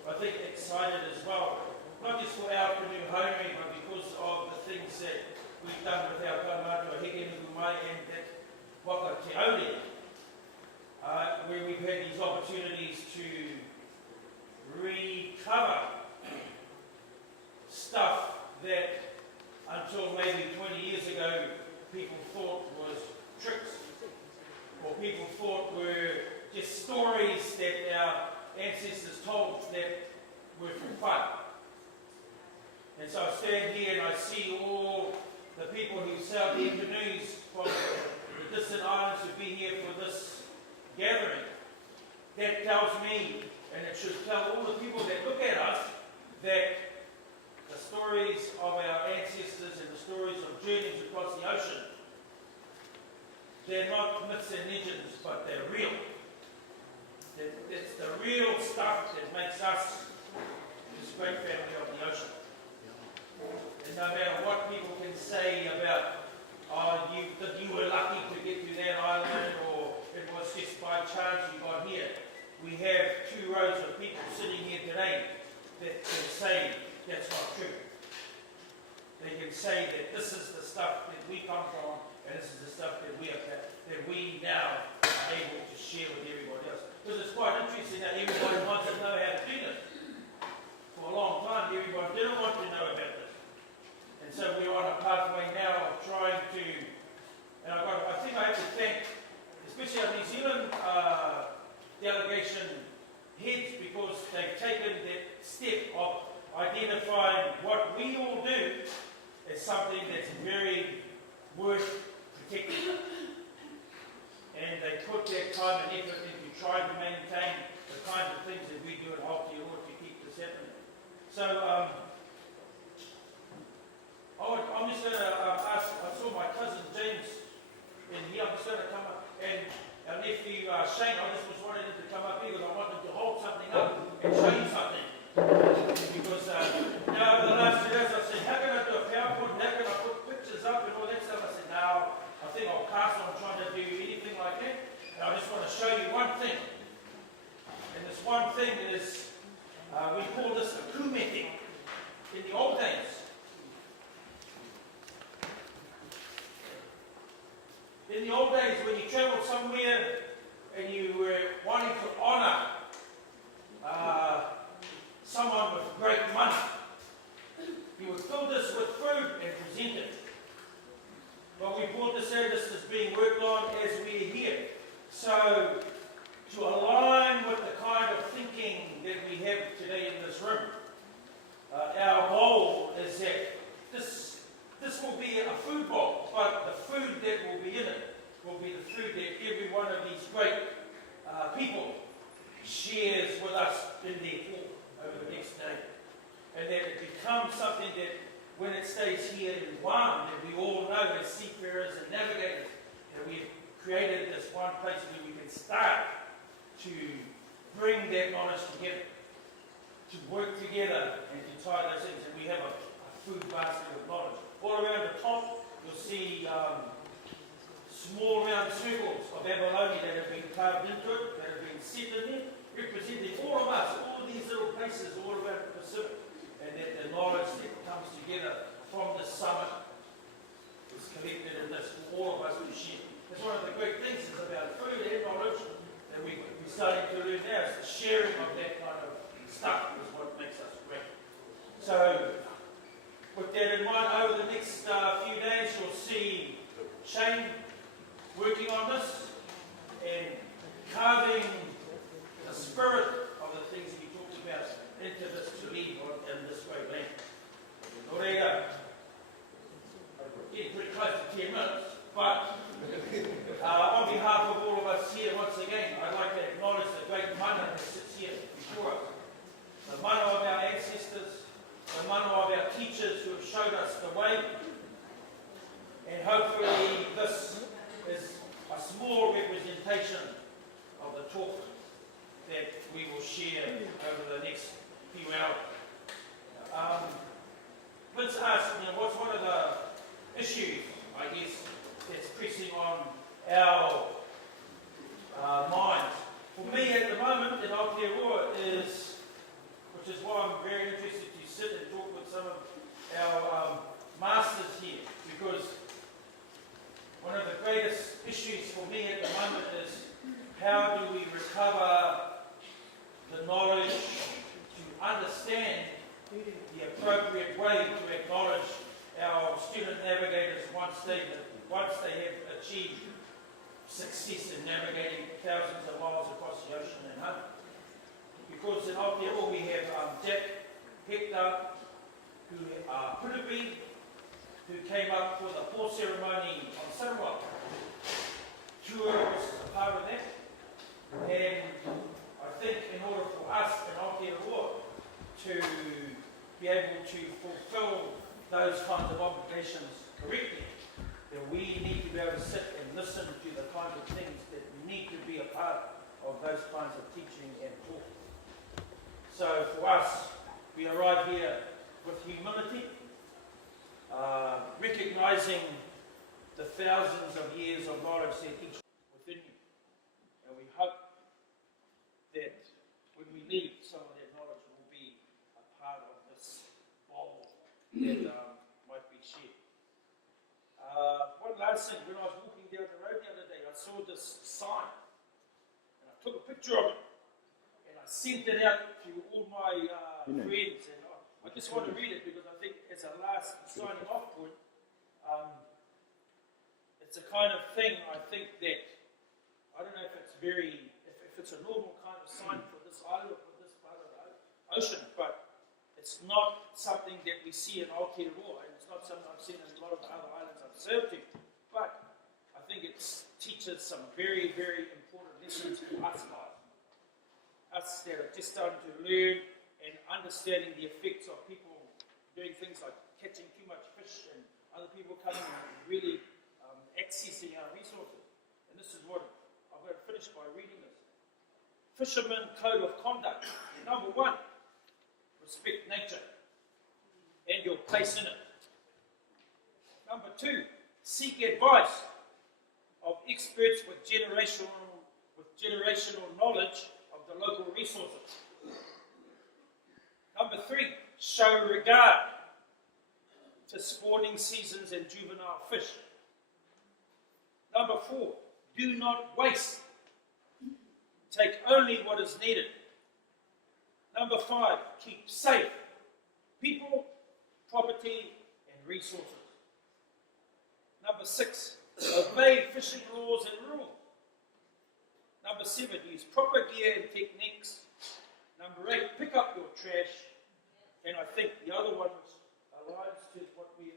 I think excited as well, not just for our canoe homing, but because of the things that we've done with our kaumātua Hikinukumai and that waka te aure, where we've had these opportunities to recover stuff that until maybe 20 years ago people thought was tricks, or people thought were just stories that our ancestors told that were for fun. And so I stand here and I see all the people who sailed their canoes from the distant islands who've been here for this gathering. That tells me, and it should tell all the people that look at us, that the stories of our ancestors and the stories of journeys across the ocean, they're not myths and legends, but they're real. It's the real stuff that makes us this great family of the ocean. And no matter what people can say about, that you were lucky to get to that island, or it was just by chance you got here, we have 2 rows of people sitting here today that can say that's not true. They can say that this is the stuff that we come from, and this is the stuff that we now are able to share with everybody else. Because it's quite interesting that everybody wants to know how to do this. For a long time, everybody didn't want to know about this. And so we're on a pathway now of trying to, and I think I have to thank, especially our New Zealand delegation heads, because they've taken that step of identifying what we all do as something that's very worth protecting. And they put their time and effort into trying to maintain the kinds of things that we do at Aotearoa to keep this happening. So I'm just going to ask, I saw my cousin James in here, I'm just going to come up, and our nephew Shane, I just was wanting him to come up here because I wanted to hold something up and show you something. Because now over the last 2 days I said, how can I do a PowerPoint, how can I put pictures up and all that stuff? I said, no, I think I'll pass on trying to do anything like that. And I just want to show you one thing. And this one thing is, we call this the coup method in the old days. In the old days, when you travelled somewhere and you were wanting to honour someone with great money, you would fill this with food and present it. But we brought this out, this is being worked on as we're here. So, to align with the kind of thinking that we have today in this room, our goal is that this will be a food bowl, but the food that will be in it will be the food that every one of these great people shares with us in their talk over the next day. And that it becomes something that, when it stays here in Guam, that we all know as seafarers and navigators, that we've created this one place where we can start to bring that knowledge together, to work together and to tie those things. And we have a food basket of knowledge. All around the top, you'll see small round circles of abalone that have been carved into it, that have been set in there, representing all of us, all of these little places all around the Pacific. And that the knowledge that comes together from this summit is collected in this for all of us to share. That's one of the great things is about food and knowledge that we're starting to learn now. It's the sharing of that kind of stuff is what makes us great. So, with that in mind, over the next few days you'll see Shane working on this and carving the spirit of the things we talked about into this to lead in this great land. Well, there you go. Getting pretty close to 10 minutes, but on behalf of all of us here, once again, I'd like to acknowledge the great mana that sits here before us. The mana of our ancestors, the mana of our teachers who have showed us the way, and hopefully this is a small representation of the talk that we will share over the next female. Let's ask, what's one of the issues, I guess, that's pressing on our minds? For me at the moment in Aotearoa is, which is why I'm very interested to sit and talk with some of our masters here, because one of the greatest issues for me at the moment is how do we recover the knowledge to understand the appropriate way to acknowledge our student navigators once they have achieved success in navigating thousands of miles across the ocean and home. Because in Aotearoa we have Jack Hector, who Purupi, who came up for the pour ceremony on Sarawak. Tua was a part of that, and I think in order for us in Aotearoa to be able to fulfill those kinds of obligations correctly, then we need to be able to sit and listen to the kinds of things that need to be a part of those kinds of teaching and talk. So for us, we arrive here with humility, recognizing the thousands of years of knowledge that each within you. And we hope that when we leave, some of that knowledge will be a part of this bowl that might be shared. One last thing, when I was walking down the road the other day, I saw this sign, and I took a picture of it, and I sent it out to all my friends, and I just want to read it because I think it's a last signing off point. It's a kind of thing, I think, that, I don't know if it's if it's a normal kind of sign for this island or for this part of the ocean, but it's not something that we see in Aotearoa, and it's not something I've seen in a lot of the other islands I've served to, but I think it teaches some very, very important lessons to us guys. Us that are just starting to learn and understanding the effects of people doing things like catching too much fish and other people coming and really accessing our resources. And this is what I'm going to finish by reading this. Fisherman Code of Conduct. Number 1, respect nature and your place in it. Number 2, seek advice of experts with generational knowledge of the local resources. Number 3, show regard to spawning seasons and juvenile fish. Number 4, do not waste. Take only what is needed. Number 5, keep safe people, property, and resources. Number 6, obey fishing laws and rules. Number 7, use proper gear and techniques. Number 8, pick up your trash. And I think the other one was aligns to what we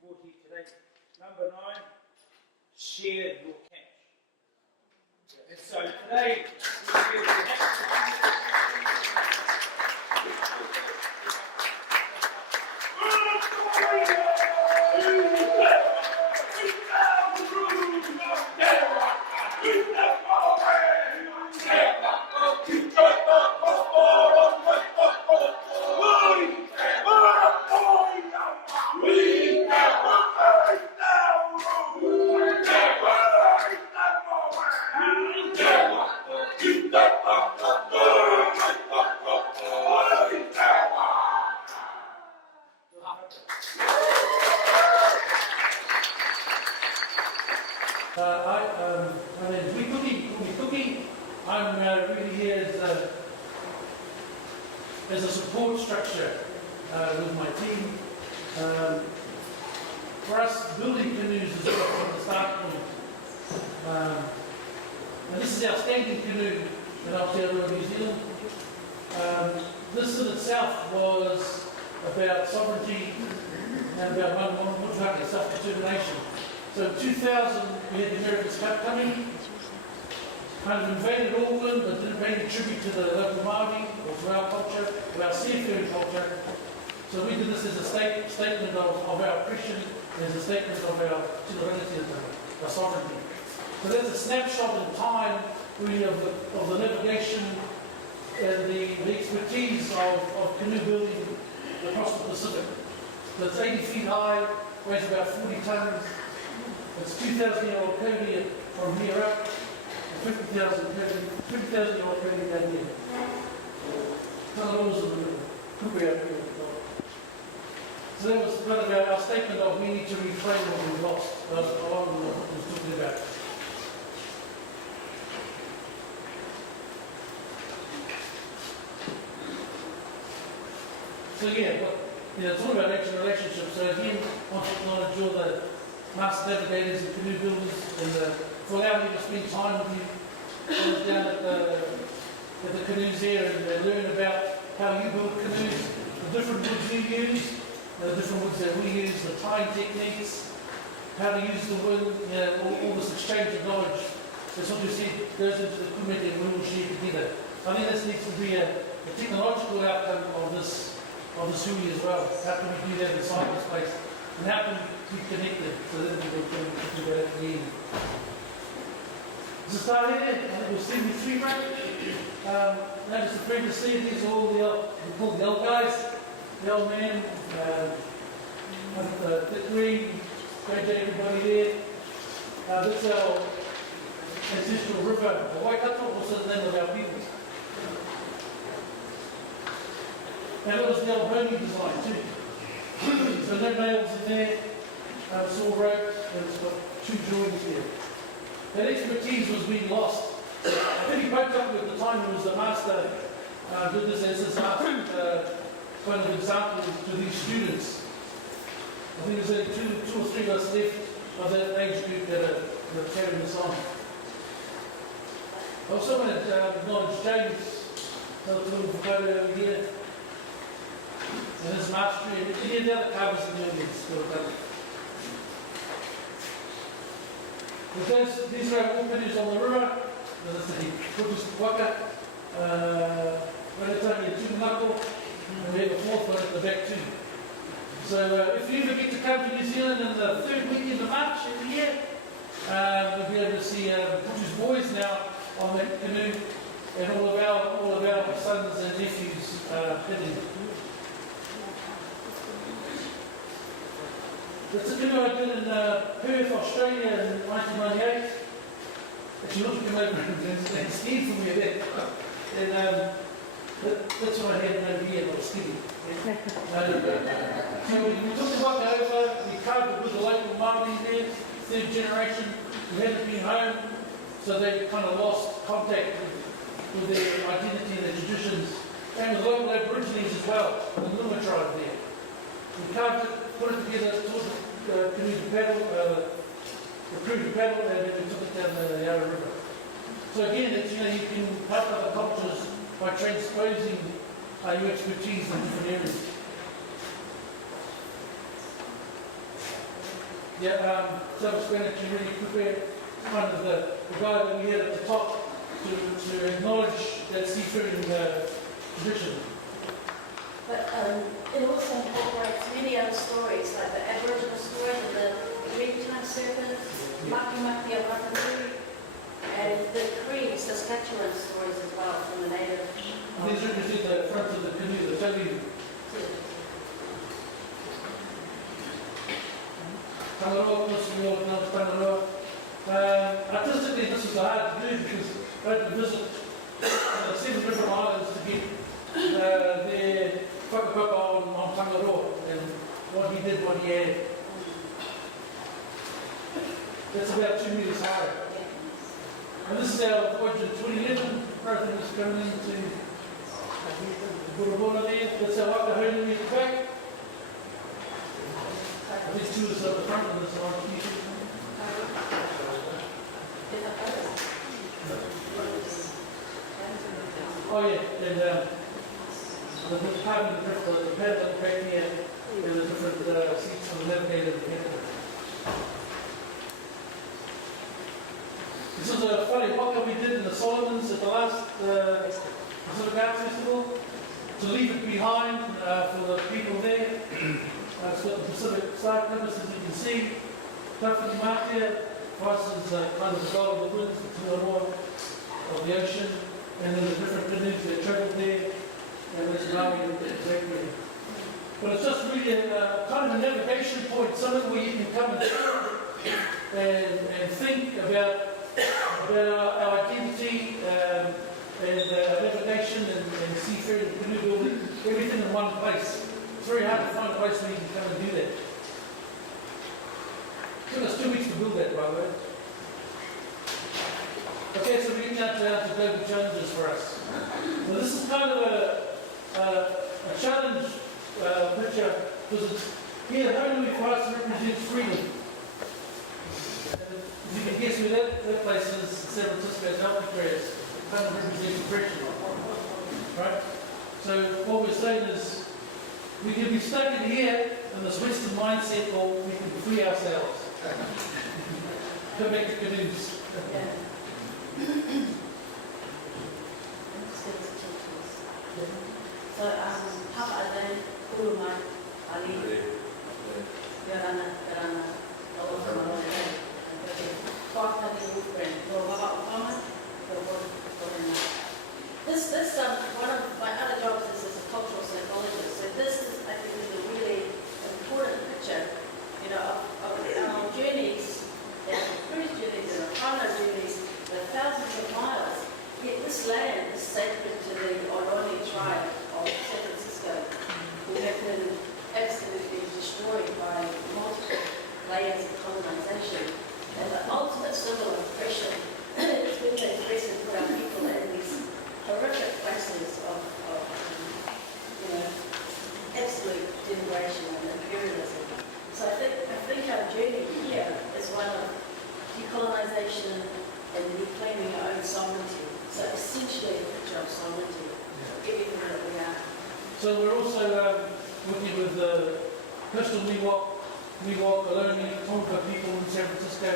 brought here today. Number 9, share your cash. And so today, my name is Cookie. I'm really here as a support structure with my team. For us, building canoes is from the start point. And this is our standing canoe in Aotearoa, New Zealand. This in itself was about sovereignty and about one self-determination. So in 2000, we had the Americans coming, kind of invaded Auckland, but didn't pay any tribute to the local Māori or to our culture, to our seafaring culture. So we did this as a statement of our oppression, as a statement of our sovereignty and our sovereignty. So there's a snapshot in time, really, of the navigation and the expertise of canoe building across the Pacific. So it's 80 feet high, weighs about 40 tons. It's 2,000-year-old canoe from here up, and 50,000-year-old canoe down here. Tunnels in the middle, could be up here. So that was kind of our statement of we need to reclaim what we've lost. Along with what I was talking about. So yeah, it's all about action relationships. So again, I want to acknowledge all the master navigators and canoe builders and for allowing me to spend time with you. I was down at the canoes there and learn about how you build canoes, the different woods you use, the different woods that we use, the tying techniques, how to use the wind, all this exchange of knowledge. That's what you said goes into the committee and we will share together. I think this needs to be a technological outcome of this really as well. How can we do that in cyberspace? And how can we keep connected so that we can do that at the end? To start here, I think we'll see me three right. Notice the friend to see these are all the old guys, the old man, the green, great day everybody there. That's our ancestral river, the Waikato, also the name of our people. And that was the old homing design too. So no nails in there, it's all rope, and it's got two joints here. That expertise was being lost. I think he poked up at the time he was the master, did this as his kind of example to these students. I think there's only two or three of us left of that age group that are carrying this on. I also want to acknowledge James, another little photo over here. And his mastery, and any of the other covers in the audience will have done it. These are our canoes on the river. There's the Putus Waka, Ranatani and Tumanako, and we have a fourth one at the back too. So if you ever get to come to New Zealand in the third weekend of March every year, you'll be able to see Putus boys now on that canoe, and all of our sons and nephews heading. That's a canoe I did in Perth, Australia in 1998. Actually, look, come over and ski for me there. And that's what I had over here, I was skiing. So we took the waka over, we carved it with the local Māori there, third generation, who hadn't been home, so they kind of lost contact with their identity and their traditions, and with local Aborigines as well, the Luma tribe there. We carved it, put it together, taught the canoe to paddle, the crew to paddle, and then we took it down the Yarra River. So again, it's, you can help other cultures by transposing your expertise in different areas. Self-explanatory really prepare kind of the guy that we had at the top to acknowledge that seafaring tradition. But it also incorporates many other stories, like the Aboriginal story of the red-tongued serpent, Maki Maki Awakanui, and the Cree Saskatchewan stories as well from the native. These represent the front of the canoe, the tabi. Tangaroa, of course, we all know Tangaroa. Artistically, this is hard to do because I had to visit 7 different islands to get their whakapapa on Tangaroa and what he did, what he had. That's about 2 meters high. And this is our voyage in 2011. Everything is coming into Burabona there. That's our waka-hurling at the back. I think 2 is at the front of this one. Oh yeah, and the paddle at the back here, and the different seats for the navigator and the captain. This is a funny waka we did in the Solomons at the last Pacific Arts Festival, to leave it behind for the people there. It's got the Pacific Star Compass, as you can see. Tawhiti marked here. For us is kind of the goal of the winds, the tuaroa of the ocean. and then the different canoes that travel there, and there's Maui exactly. But it's just really a kind of a navigation point, something where you can come and think about our identity and navigation and seafaring and canoe building, everything in one place. It's very hard to find a place where you can come and do that. It took us 2 weeks to build that, by the way. Okay, so we're getting out to global challenges for us. So this is kind of a challenge picture, because it's here, hopefully for us represents freedom. If you can guess where that place is, San Francisco's Alcatraz, it kind of represents oppression. Right? So what we're saying is, we can be stuck in here in this Western mindset, or we can free ourselves. Go back to canoes. So, Papa Aden, Urumai, Ali, Yarana, Tawasa Malaya, Papa Aden, Ufren, Baba Obama, This, one of my other jobs is as a cultural psychologist. So this is, I think, is a really important picture, you know, of our journeys, our cruise journeys, and our prana journeys, the thousands of miles. Yet this land is sacred to the Oroni tribe of San Francisco, who have been absolutely destroyed by multiple layers of colonization. And the ultimate symbol of oppression is when they press and put our people in these horrific places of absolute denigration and imperialism. So I think our journey here is one of decolonization and reclaiming our own sovereignty. So essentially a picture of sovereignty, everything that we are. So we're also working with the coastal Miwok, Ohlone, Tonga people in San Francisco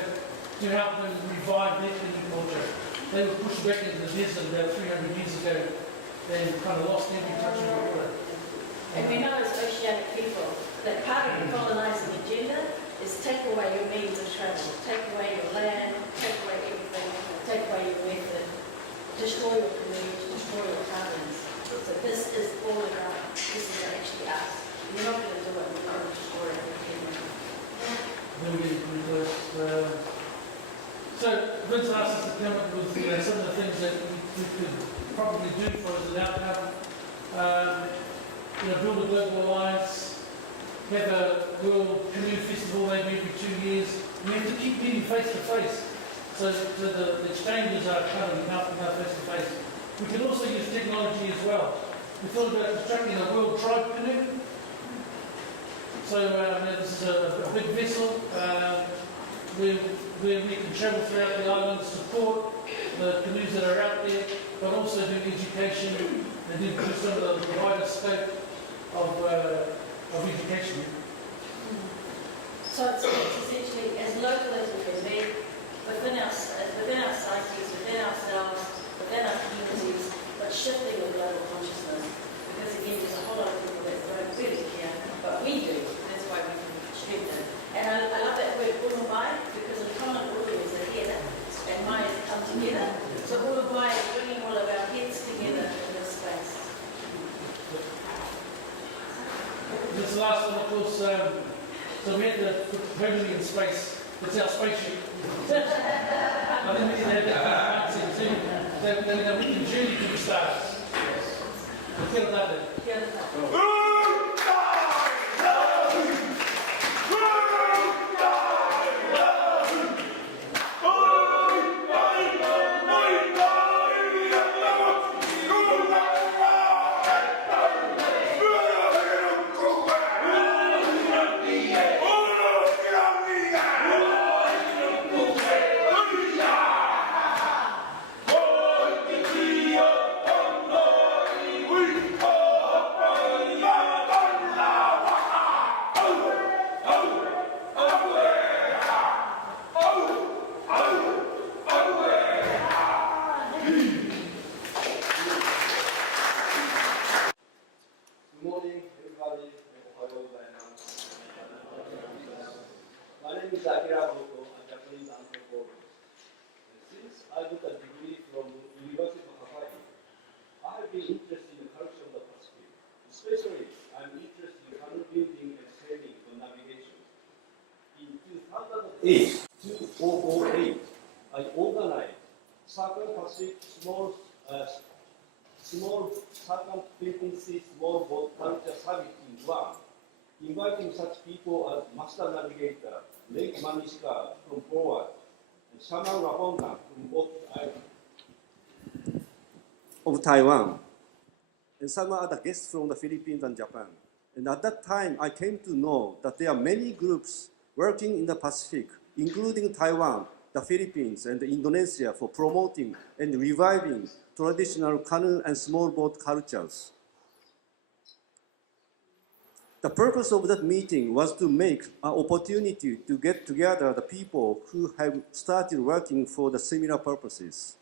to help them revive their canoe culture. They were pushed back into the desert about 300 years ago and kind of lost every touch of water. And we know as oceanic people that part of the colonizing agenda is take away your means of travel, take away your land, take away everything, take away your method, destroy your canoes, destroy your cabins. So this is all about, this is actually us. We're not going to do it, we're going to destroy it. Then we get pretty close. So Vince asked us to come up with some of the things that we could probably do for as an outcome. Build a global alliance, have a World Canoe Festival maybe every 2 years. We have to keep meeting face to face. So the exchanges are kind of enough face to face. We can also use technology as well. We thought about constructing a World Tribe Canoe. So this is a big vessel where we can travel throughout the island, support the canoes that are out there, but also do education and do some of the wider scope of education. So it's essentially as local as we can be, within our psyches, within ourselves, within our communities, but shifting the global consciousness. Because again, there's a whole lot of people that don't really care, but we do. That's why we can strengthen. And I love that word Urumai, because in common Uru is a head, and Mai is come together. So Urumai is bringing all of our heads together in this space. This last one, of course, so we had to put permanently in space. It's our spaceship. I think we need to have that mindset too, that we can journey to the stars. Kia ora tātou. Kia ora tātou. My name is Akira Boko, a Japanese anthropologist. Since I got a degree from University of Hawaii, 2008, I organized Circle Pacific Small Circumference Small Boat Culture Summit in Guam, inviting such people as Master Navigator, Lake Manishka from Forward, and Shaman Raponga from both islands of Taiwan, and some other guests from the Philippines and Japan. And at that time, I came to know that there are many groups working in the Pacific, including Taiwan, the Philippines, and Indonesia for promoting and reviving traditional canoe and small boat cultures. The purpose of that meeting was to make an opportunity to get together the people who have started working for the similar purposes.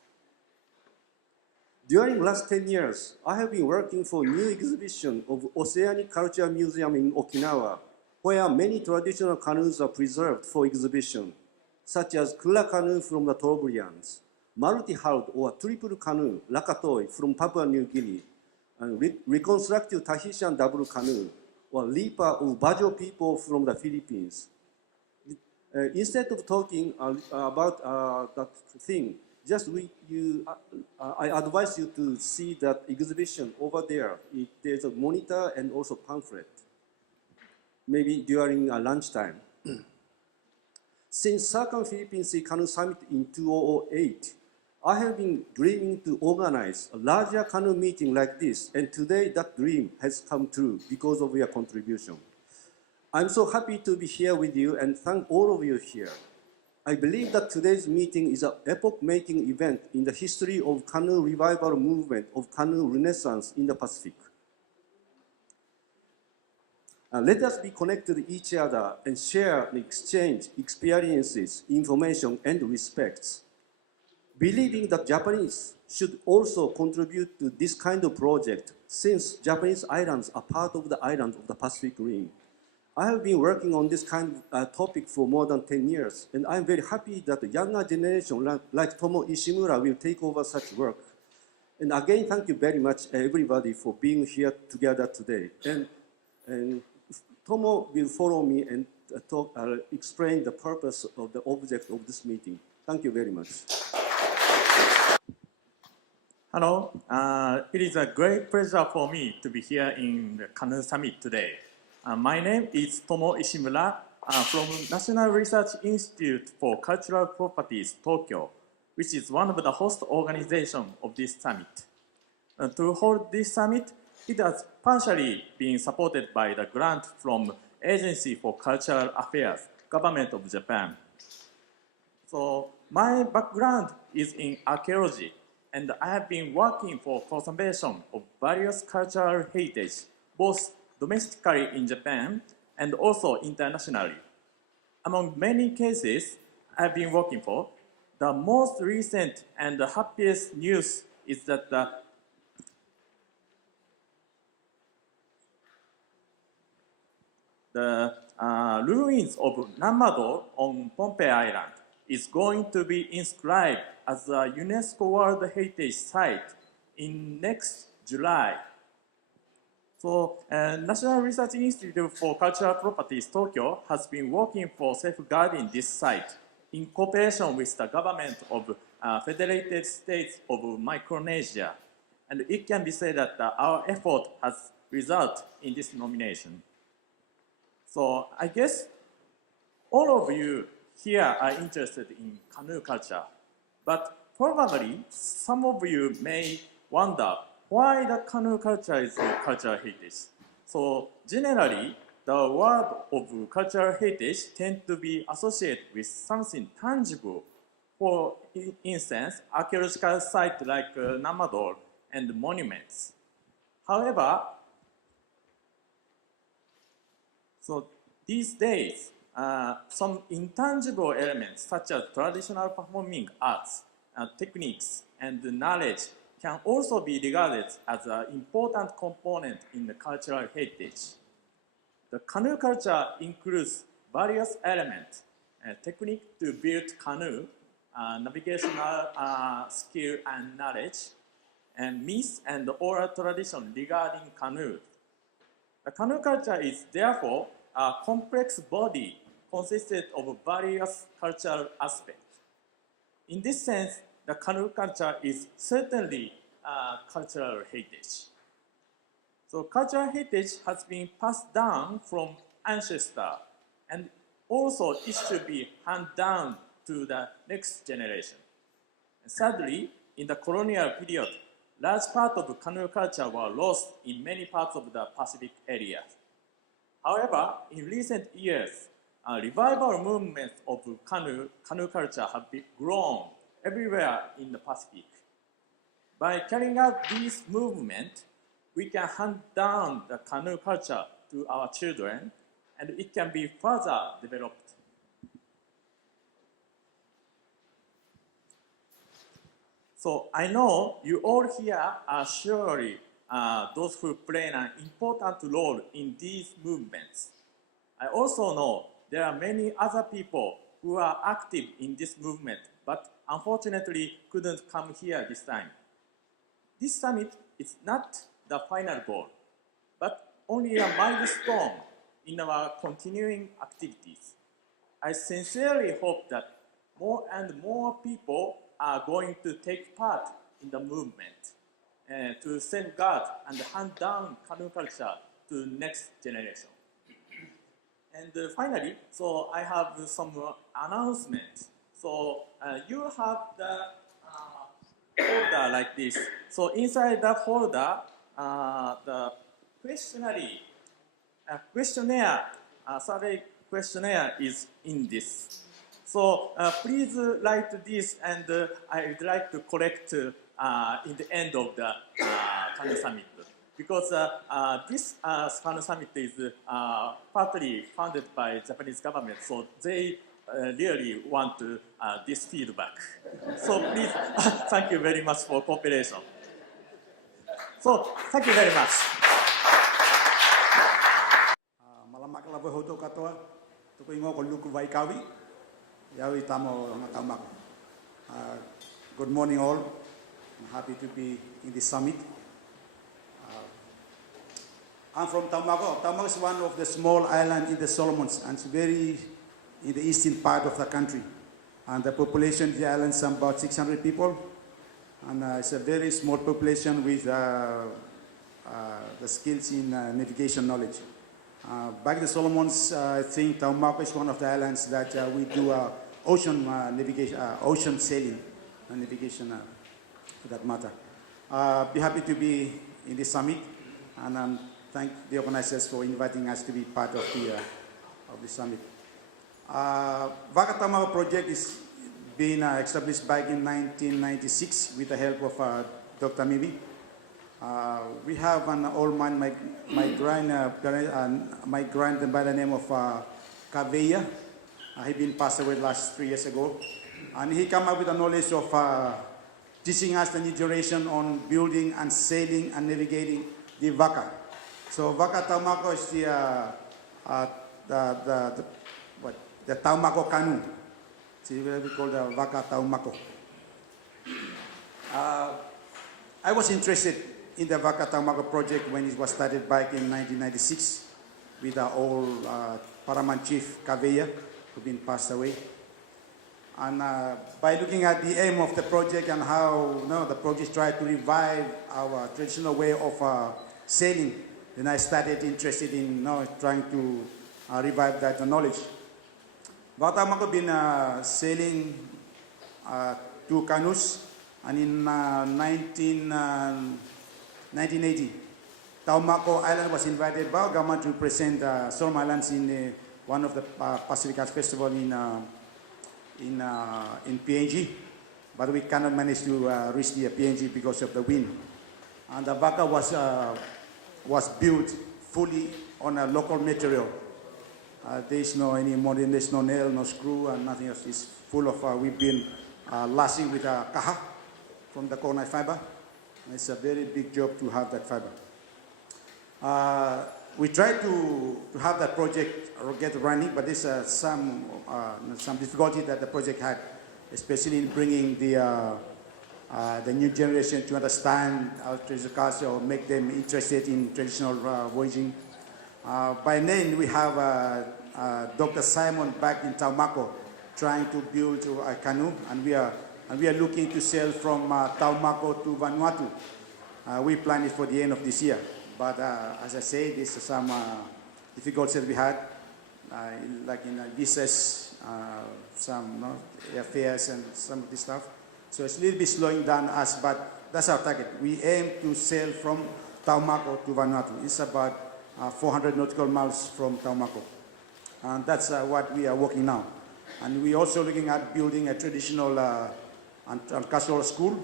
During the last 10 years, I have been working for a new exhibition of Oceanic Culture Museum in Okinawa, where many traditional canoes are preserved for exhibition, such as Kura canoe from the Trobrians, multi-hulled or triple canoe, Lakatoi from Papua New Guinea, and reconstructed Tahitian double canoe, or Lipa of Bajo people from the Philippines. Instead of talking about that thing, I advise you to see that exhibition over there. There's a monitor and also pamphlet, maybe during lunchtime. Since Second Philippine Sea Canoe Summit in 2008, I have been dreaming to organize a larger canoe meeting like this, and today that dream has come true because of your contribution. I'm so happy to be here with you and thank all of you here. I believe that today's meeting is an epoch-making event in the history of canoe revival movement of canoe renaissance in the Pacific. Let us be connected to each other and share and exchange experiences, information, and respects. Believing that Japanese should also contribute to this kind of project, since Japanese islands are part of the islands of the Pacific Rim. I have been working on this kind of topic for more than 10 years, and I'm very happy that the younger generation like Tomo Ishimura will take over such work. And again, thank you very much, everybody, for being here together today. And Tomo will follow me and explain the purpose of the object of this meeting. Thank you very much. Hello, it is a great pleasure for me to be here in the Canoe Summit today. My name is Tomo Ishimura from National Research Institute for Cultural Properties, Tokyo, which is one of the host organizations of this summit. To hold this summit, it has partially been supported by the grant from Agency for Cultural Affairs, Government of Japan. So my background is in archaeology, and I have been working for conservation of various cultural heritage, both domestically in Japan and also internationally. Among many cases I've been working for, the most recent and the happiest news is that the ruins of Nanzan on Pohnpei Island is going to be inscribed as a UNESCO World Heritage Site in next July. So, National Research Institute for Cultural Properties, Tokyo, has been working for safeguarding this site in cooperation with the government of Federated States of Micronesia. And it can be said that our effort has resulted in this nomination. So, I guess all of you here are interested in canoe culture, but probably some of you may wonder why the canoe culture is a cultural heritage. So generally, the word of cultural heritage tends to be associated with something tangible. For instance, archaeological sites like Nanzan and monuments. However, so these days, some intangible elements such as traditional performing arts, techniques, and knowledge can also be regarded as an important component in the cultural heritage. The canoe culture includes various elements, technique to build canoe, navigational skill and knowledge, and myths and oral tradition regarding canoes. The canoe culture is therefore a complex body consisted of various cultural aspects. In this sense, the canoe culture is certainly cultural heritage. So cultural heritage has been passed down from ancestors, and also it should be handed down to the next generation. And sadly, in the colonial period, large part of canoe culture were lost in many parts of the Pacific area. However, in recent years, revival movements of canoe culture have been grown everywhere in the Pacific. By carrying out these movements, we can hand down the canoe culture to our children, and it can be further developed. So I know you all here are surely those who play an important role in these movements. I also know there are many other people who are active in this movement, but unfortunately couldn't come here this time. This summit is not the final goal, but only a milestone in our continuing activities. I sincerely hope that more and more people are going to take part in the movement to safeguard and hand down canoe culture to next generation. And finally, so I have some announcements. So you have the folder like this. So inside the folder, the survey questionnaire is in this. So please write this, and I would like to collect in the end of the Canoe Summit. Because this Canoe Summit is partly funded by Japanese government, so they really want this feedback. So please, thank you very much for cooperation. So thank you very much. Malamak la hoto katoa, tuko ingo ko luku vai kawi, yawi tamo ngatamak. Good morning all. I'm happy to be in this summit. I'm from Taumago. Taumago is one of the small islands in the Solomons, and it's very in the eastern part of the country. And the population of the island is about 600 people. And it's a very small population with the skills in navigation knowledge. Back in the Solomons, I think Taumago is one of the islands that we do ocean navigation, ocean sailing and navigation for that matter. Be happy to be in this summit, and thank the organizers for inviting us to be part of the summit. Waka Taumago project is being established back in 1996 with the help of Dr. Mimi. We have an old man, my grand by the name of Kaveya. He been passed away last 3 years ago, and he came up with the knowledge of teaching us the new generation on building and sailing and navigating the Waka. So Waka Taumago is the Taumago canoe. So we call the Waka Taumago. I was interested in the Waka Taumago project when it was started back in 1996 with our old Paramount Chief Kaveya, who been passed away. And by looking at the aim of the project and how the project tried to revive our traditional way of sailing, then I started interested in trying to revive that knowledge. Waka Taumago been sailing 2 canoes, and in 1980, Taumago Island was invited by our government to present Solomon Islands in one of the Pacific Arts Festival in PNG, but we cannot manage to reach the PNG because of the wind. And the Waka was built fully on a local material. There is no any modern, there's no nail, no screw, and nothing else. It's full of, we've been lashing with a kaha from the coconut fiber. It's a very big job to have that fiber. We tried to have that project get running, but there's some difficulty that the project had, especially in bringing the new generation to understand our traditional culture or make them interested in traditional voyaging. By then, we have Dr. Simon back in Taumako, trying to build a canoe, and we are looking to sail from Taumako to Vanuatu. We plan it for the end of this year, but as I say, there's some difficulties that we had, like in visas, some airfares and some of this stuff. So it's a little bit slowing down us, but that's our target. We aim to sail from Taumako to Vanuatu. It's about 400 nautical miles from Taumako. And that's what we are working now. And we're also looking at building a traditional cultural school.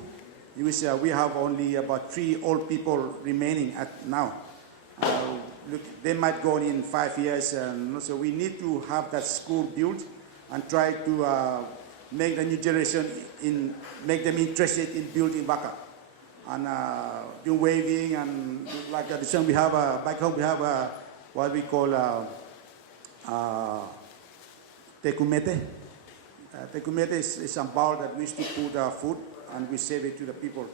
We have only about 3 old people remaining now. They might go in 5 years. So we need to have that school built and try to make the new generation, make them interested in building waka. And do waving, and like this one we have back home we have what we call tekumete. Tekumete is a bowl that we used to put food and we save it to the people.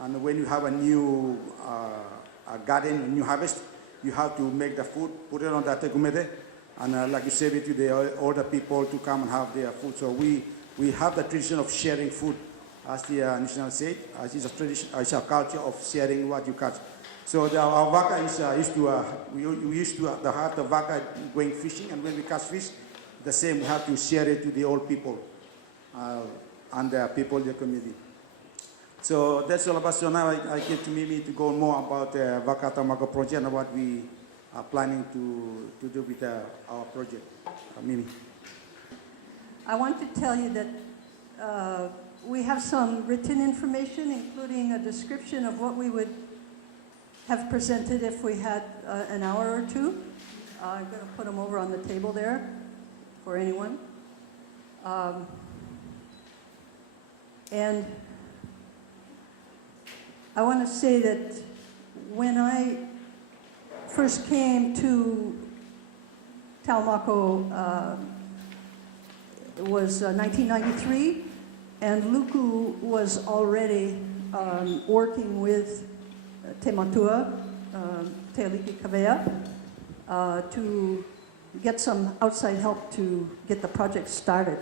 And when you have a new garden, a new harvest, you have to make the food, put it on the tekumete, and like you save it to the older people to come and have their food. So we have the tradition of sharing food. As the national said, it's a tradition, it's a culture of sharing what you catch. So our waka is we used to have the waka going fishing, and when we catch fish, the same, we have to share it to the old people and the people in the community. So that's all about. So now I give to Mimi to go more about the Waka Taumako project and what we are planning to do with our project. Mimi. I want to tell you that we have some written information, including a description of what we would have presented if we had an hour or two. I'm going to put them over on the table there for anyone. And I want to say that when I first came to Taumako, it was 1993, and Luku was already working with Te Matua, Te Aliki Kawea, to get some outside help to get the project started.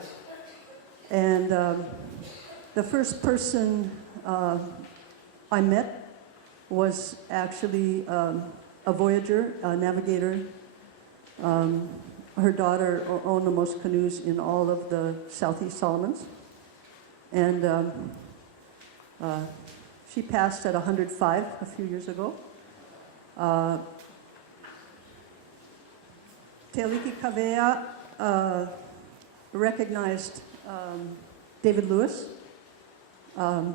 And the first person I met was actually a voyager, a navigator. Her daughter owned the most canoes in all of the Southeast Solomons. And she passed at 105 a few years ago. Te Aliki Kawea recognized David Lewis and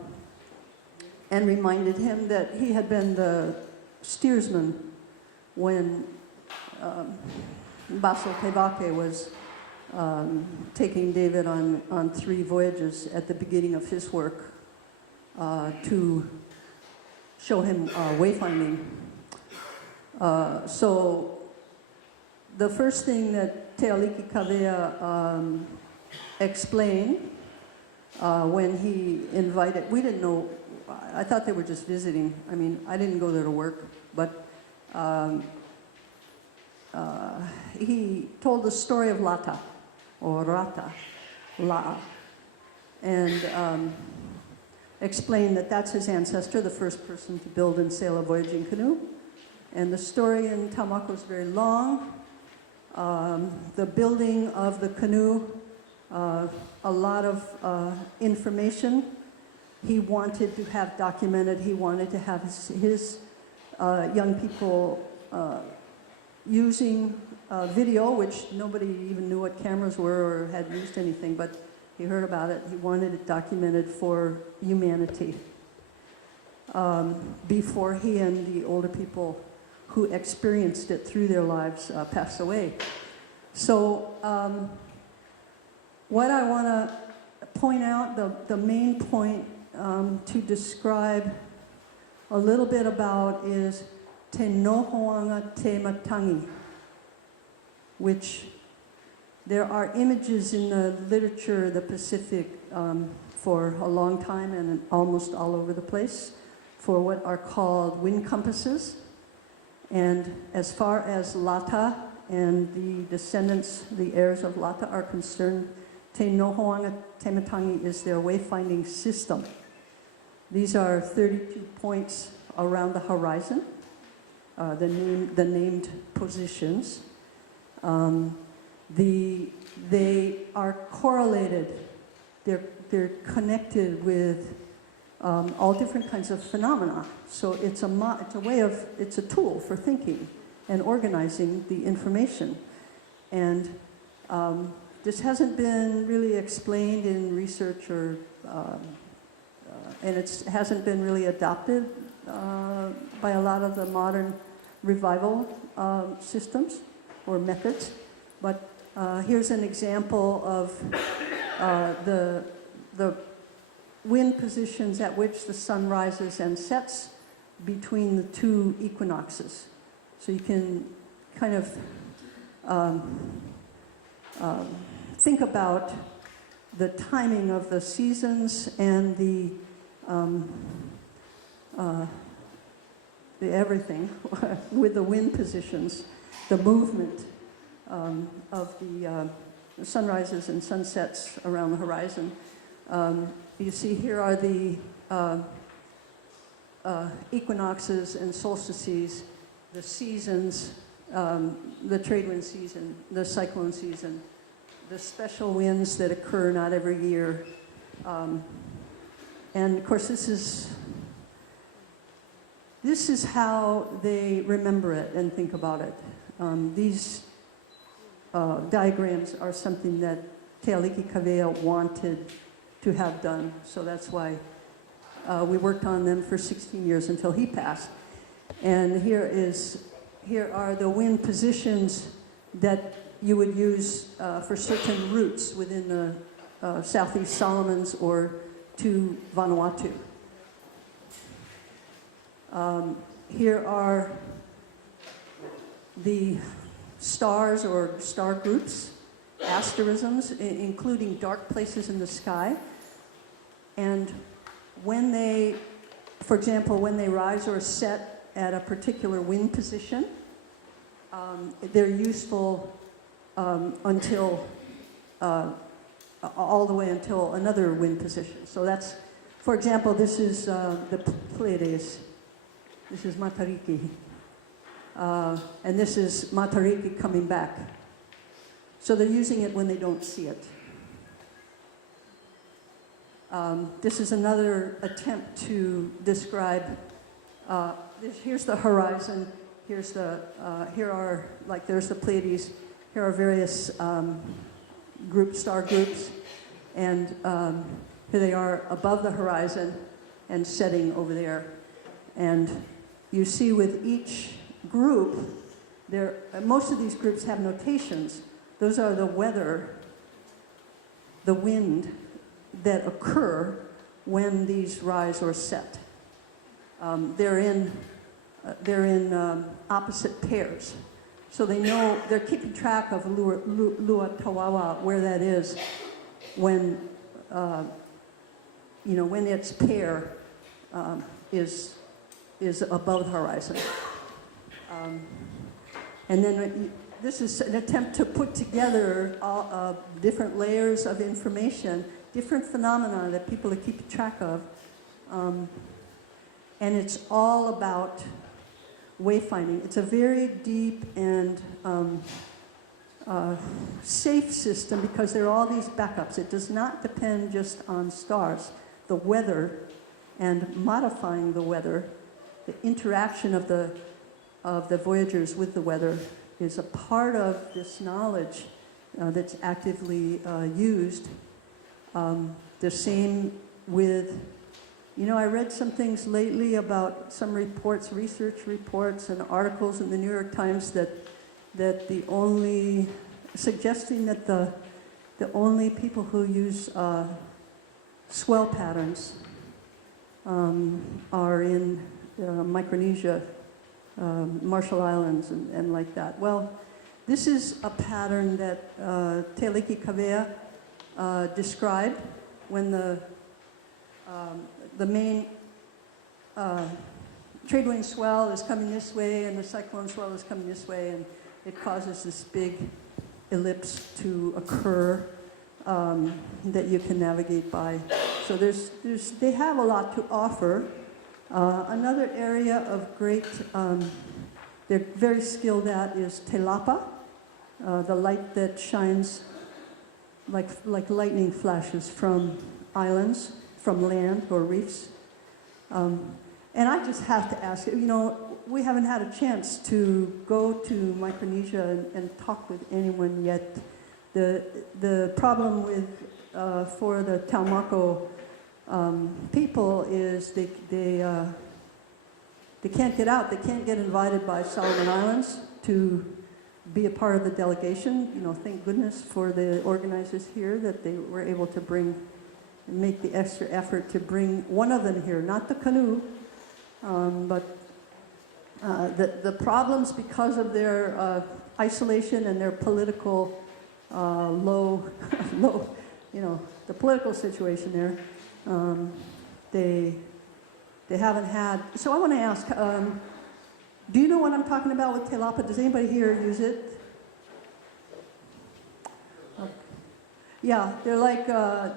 reminded him that he had been the steersman when Basil Tevake was taking David on 3 voyages at the beginning of his work to show him wayfinding. So the first thing that Te Aliki Kawea explained when he invited, we didn't know, I thought they were just visiting. I mean, I didn't go there to work, but he told the story of Lata, or Rata, La'a, and explained that that's his ancestor, the first person to build and sail a voyaging canoe. And the story in Taumako is very long. The building of the canoe, a lot of information he wanted to have documented. He wanted to have his young people using video, which nobody even knew what cameras were or had used anything, but he heard about it. He wanted it documented for humanity before he and the older people who experienced it through their lives passed away. So what I want to point out, the main point to describe a little bit about is Te Nohoanga Te Matangi, which there are images in the literature of the Pacific for a long time and almost all over the place for what are called wind compasses. And as far as Lata and the descendants, the heirs of Lata, are concerned, Te Nohoanga Tematangi is their wayfinding system. These are 32 points around the horizon, the named positions. They are correlated. They're connected with all different kinds of phenomena. So it's a tool for thinking and organizing the information. And this hasn't been really explained in research and it hasn't been really adopted by a lot of the modern revival systems or methods. But here's an example of the wind positions at which the sun rises and sets between the two equinoxes. So you can kind of think about the timing of the seasons and the everything with the wind positions, the movement of the sunrises and sunsets around the horizon. You see here are the equinoxes and solstices, the seasons, the trade wind season, the cyclone season, the special winds that occur not every year. And of course this is how they remember it and think about it. These diagrams are something that Te Aliki Kawea wanted to have done, so that's why we worked on them for 16 years until he passed. And here are the wind positions that you would use for certain routes within the Southeast Solomons or to Vanuatu. Here are the stars or star groups, asterisms, including dark places in the sky. And when they, for example, when they rise or set at a particular wind position, they're useful until all the way until another wind position. So that's, for example, this is the Pleiades. This is Matariki. And this is Matariki coming back. So they're using it when they don't see it. This is another attempt to describe, here's the horizon, here's the, there's the Pleiades, here are various star groups, and here they are above the horizon and setting over there. And you see with each group, most of these groups have notations. Those are the weather, the wind that occur when these rise or set. They're in opposite pairs. So they know, they're keeping track of Lua Tawawa, where that is when, when its pair is above the horizon. And then this is an attempt to put together different layers of information, different phenomena that people are keeping track of. And it's all about wayfinding. It's a very deep and safe system because there are all these backups. It does not depend just on stars. The weather and modifying the weather, the interaction of the voyagers with the weather is a part of this knowledge that's actively used. The same with, I read some things lately about some reports, research reports and articles in the New York Times that suggesting that the only people who use swell patterns are in Micronesia, Marshall Islands and like that. Well, this is a pattern that Te Aliki Kawea described when the main trade wind swell is coming this way and the cyclone swell is coming this way, it causes this big ellipse to occur that you can navigate by. So they have a lot to offer. Another area of great, they're very skilled at is telapa, the light that shines like lightning flashes from islands, from land or reefs. And I just have to ask, we haven't had a chance to go to Micronesia and talk with anyone yet. The problem with for the Taumako people is they can't get out. They can't get invited by Solomon Islands to be a part of the delegation. Thank goodness for the organizers here that they were able to make the extra effort to bring one of them here, not the canoe, but the problems because of their isolation and their political low, the political situation there, they haven't had. So I want to ask, do you know what I'm talking about with telapa? Does anybody here use it? Yeah, they're like,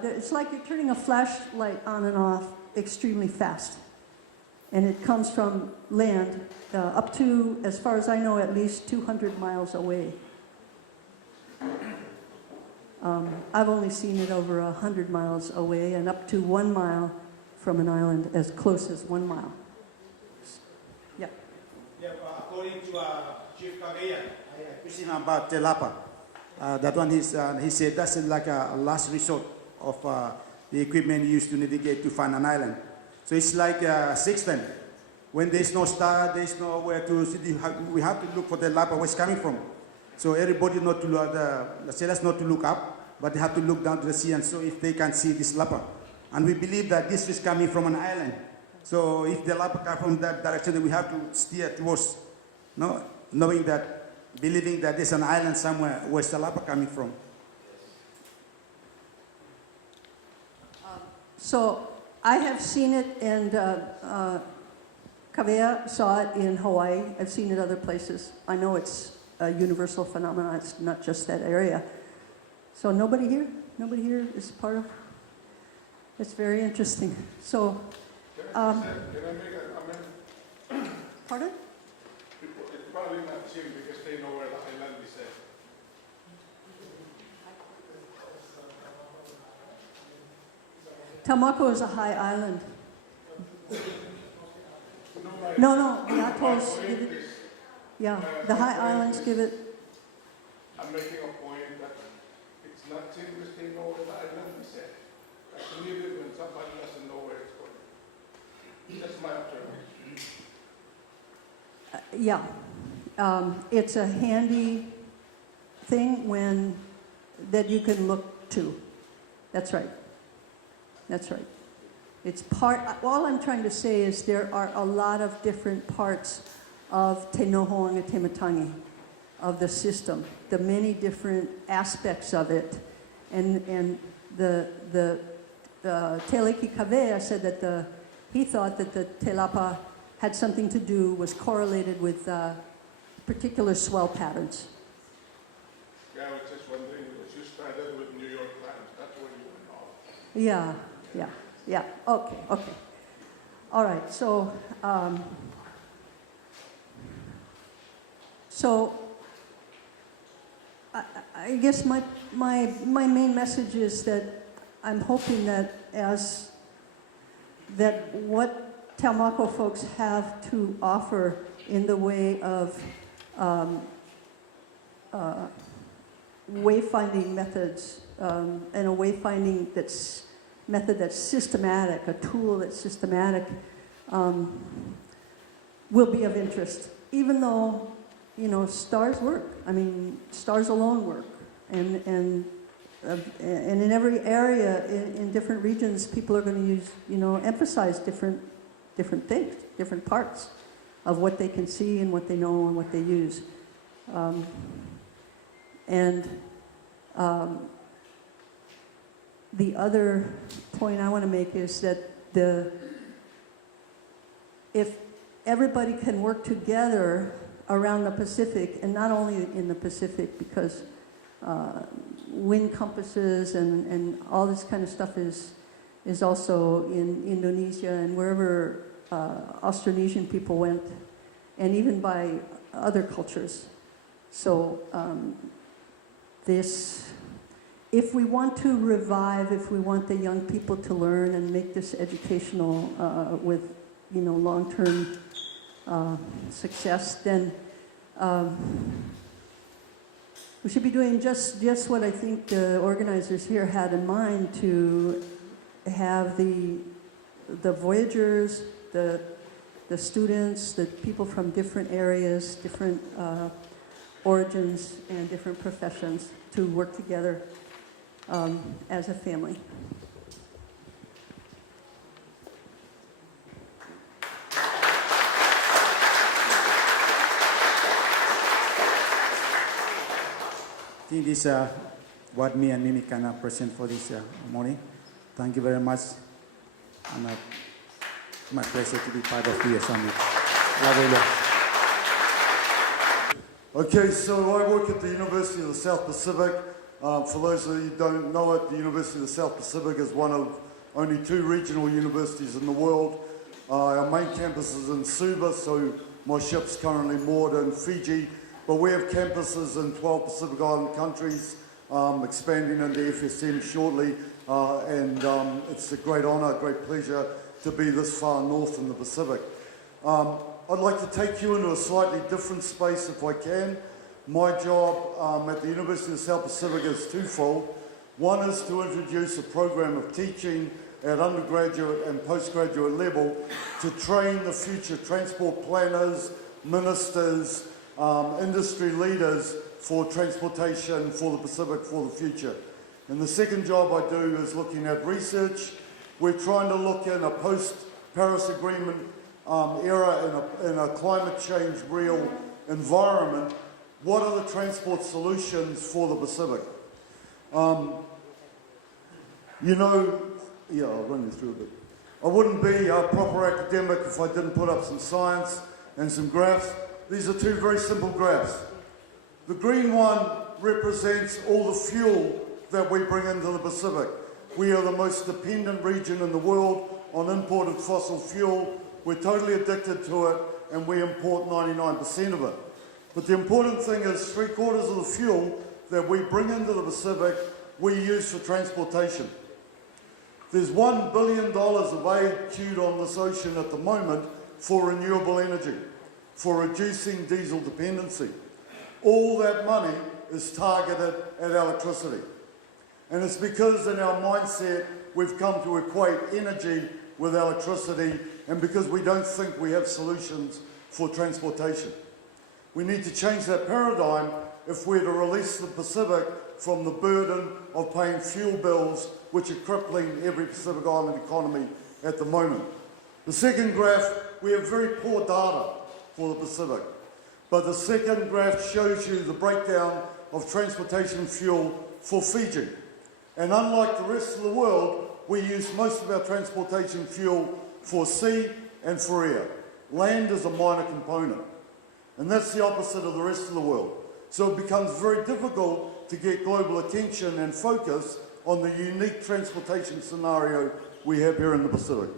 it's like you're turning a flashlight on and off extremely fast. And it comes from land up to, as far as I know, at least 200 miles away. I've only seen it over 100 miles away and up to 1 mile from an island, as close as 1 mile. Yeah. Yeah, according to Chief Kagaya, I asked him about telapa. That one he said that's like a last resort of the equipment used to navigate to find an island. So it's like a sextant. When there's no star, there's nowhere to see. We have to look for the telapa, where it's coming from. So everybody not to look, the sailors not to look up, but they have to look down to the sea and so if they can see this lapa. And we believe that this is coming from an island. So if the lapa comes from that direction, then we have to steer towards, knowing that, believing that there's an island somewhere where the lapa coming from. So I have seen it, and Kavea saw it in Hawaii. I've seen it other places. I know it's a universal phenomenon. It's not just that area. So nobody here is part of. It's very interesting. So, Can I make a comment? pardon? It's probably not seen because they know where the island is at. Taumako is a high island. No, the atolls give it. Yeah, the high islands give it. I'm making a point that it's not seen because they know where the island is at. I can leave it when somebody doesn't know where it's going. That's my observation. It's a handy thing that you can look to. That's right. That's right. It's all I'm trying to say is there are a lot of different parts of Te Noho and Te Matangi, of the system, the many different aspects of it. And the Teleki Kavea said that he thought that the telapa had something to do, was correlated with particular swell patterns. Yeah, I was just wondering, you started with New York Times, that's where you went off. Yeah. Okay. All right, so I guess my main message is that I'm hoping that what Taumako folks have to offer in the way of wayfinding methods and a wayfinding method that's systematic, a tool that's systematic, will be of interest. Even though, stars work. I mean, stars alone work. And in every area, in different regions, people are going to use, emphasize different things, different parts of what they can see and what they know and what they use. The other point I want to make is that if everybody can work together around the Pacific, and not only in the Pacific, because wind compasses and all this kind of stuff is also in Indonesia and wherever Austronesian people went, and even by other cultures. So if we want to revive, if we want the young people to learn and make this educational with long-term success, then we should be doing just what I think the organizers here had in mind, to have the voyagers, the students, the people from different areas, different origins, and different professions to work together as a family. I think this is what me and Mimi can present for this morning. Thank you very much. And it's my pleasure to be part of the summit. Okay, so I work at the University of the South Pacific. For those of you who don't know it, the University of the South Pacific is one of only 2 regional universities in the world. Our main campus is in Suva, so my ship's currently moored in Fiji. But we have campuses in 12 Pacific Island countries, expanding into FSM shortly, and it's a great honour, a great pleasure to be this far north in the Pacific. I'd like to take you into a slightly different space if I can. My job at the University of the South Pacific is twofold. One is to introduce a program of teaching at undergraduate and postgraduate level to train the future transport planners, ministers, industry leaders for transportation for the Pacific for the future. And the second job I do is looking at research. We're trying to look in a post-Paris Agreement era, in a climate change real environment. What are the transport solutions for the Pacific? I'll run you through a bit. I wouldn't be a proper academic if I didn't put up some science and some graphs. These are 2 very simple graphs. The green one represents all the fuel that we bring into the Pacific. We are the most dependent region in the world on imported fossil fuel. We're totally addicted to it, and we import 99% of it. But the important thing is 3/4 of the fuel that we bring into the Pacific, we use for transportation. There's $1 billion of aid queued on this ocean at the moment for renewable energy, for reducing diesel dependency. All that money is targeted at electricity. And it's because in our mindset we've come to equate energy with electricity, and because we don't think we have solutions for transportation. We need to change that paradigm if we're to release the Pacific from the burden of paying fuel bills, which are crippling every Pacific Island economy at the moment. The second graph, we have very poor data for the Pacific. But the second graph shows you the breakdown of transportation fuel for Fiji. And unlike the rest of the world, we use most of our transportation fuel for sea and for air. Land is a minor component. And that's the opposite of the rest of the world. So it becomes very difficult to get global attention and focus on the unique transportation scenario we have here in the Pacific.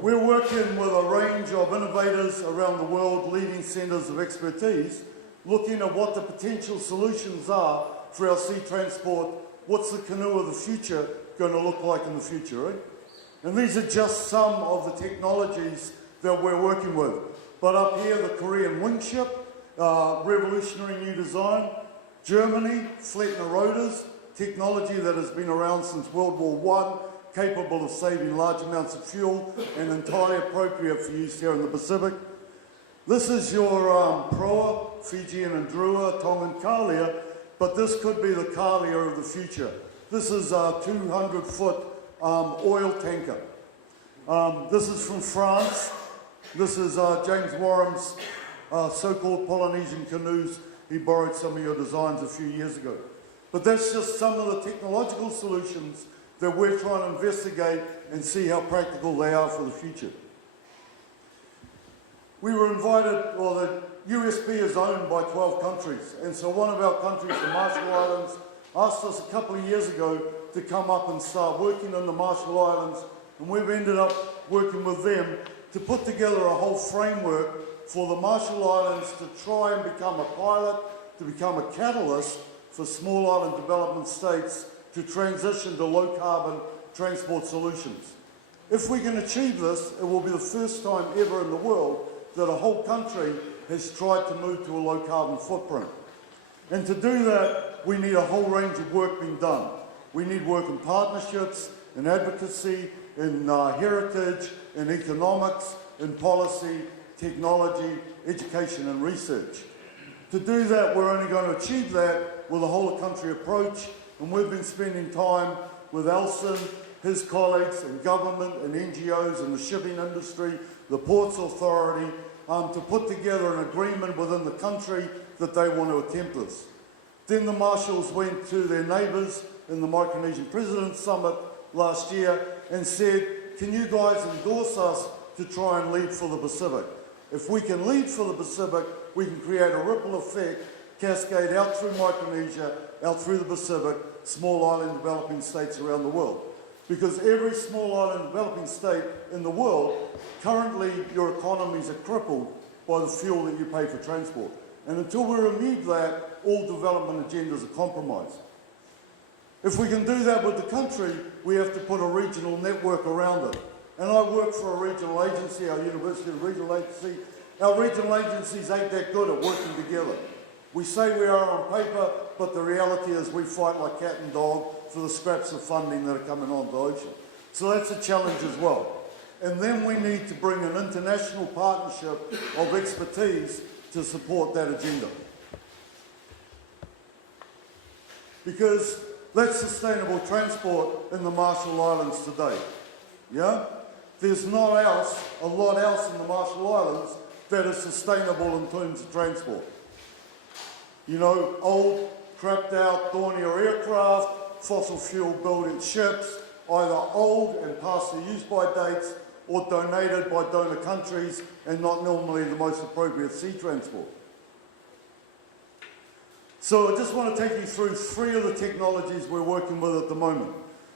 We're working with a range of innovators around the world, leading centres of expertise, looking at what the potential solutions are for our sea transport. What's the canoe of the future going to look like in the future, right? And these are just some of the technologies that we're working with. But up here, the Korean wingship, revolutionary new design. Germany, Flettner rotors, technology that has been around since World War I, capable of saving large amounts of fuel and entirely appropriate for use here in the Pacific. This is your proa, Fijian and Drua, Tongan Kalia, but this could be the Kalia of the future. This is a 200-foot oil tanker. This is from France. This is James Warham's so-called Polynesian Canoes. He borrowed some of your designs a few years ago. But that's just some of the technological solutions that we're trying to investigate and see how practical they are for the future. we were invited, or the USB is owned by 12 countries, and so one of our countries, the Marshall Islands, asked us a couple of years ago to come up and start working in the Marshall Islands, and we've ended up working with them to put together a whole framework for the Marshall Islands to try and become a pilot, to become a catalyst for small island development states to transition to low carbon transport solutions. If we can achieve this, it will be the first time ever in the world that a whole country has tried to move to a low carbon footprint. And to do that, we need a whole range of work being done. We need work in partnerships, in advocacy, in heritage, in economics, in policy, technology, education and research. To do that, we're only going to achieve that with a whole of country approach, and we've been spending time with Elson, his colleagues and government and NGOs and the shipping industry, the Ports Authority, to put together an agreement within the country that they want to attempt this. Then the Marshalls went to their neighbours in the Micronesian President's Summit last year and said, can you guys endorse us to try and lead for the Pacific? If we can lead for the Pacific, we can create a ripple effect, cascade out through Micronesia, out through the Pacific, small island developing states around the world. Because every small island developing state in the world, currently your economies are crippled by the fuel that you pay for transport. And until we remove that, all development agendas are compromised. If we can do that with the country, we have to put a regional network around it. And I work for a regional agency, our university is a regional agency. Our regional agencies ain't that good at working together. We say we are on paper, but the reality is we fight like cat and dog for the scraps of funding that are coming onto the ocean. So that's a challenge as well. And then we need to bring an international partnership of expertise to support that agenda. Because that's sustainable transport in the Marshall Islands today. Yeah? There's not a lot else in the Marshall Islands that is sustainable in terms of transport. You know, old, crapped out Dornier aircraft, fossil fuel building ships, either old and past their use-by dates or donated by donor countries and not normally the most appropriate sea transport. So I just want to take you through 3 of the technologies we're working with at the moment.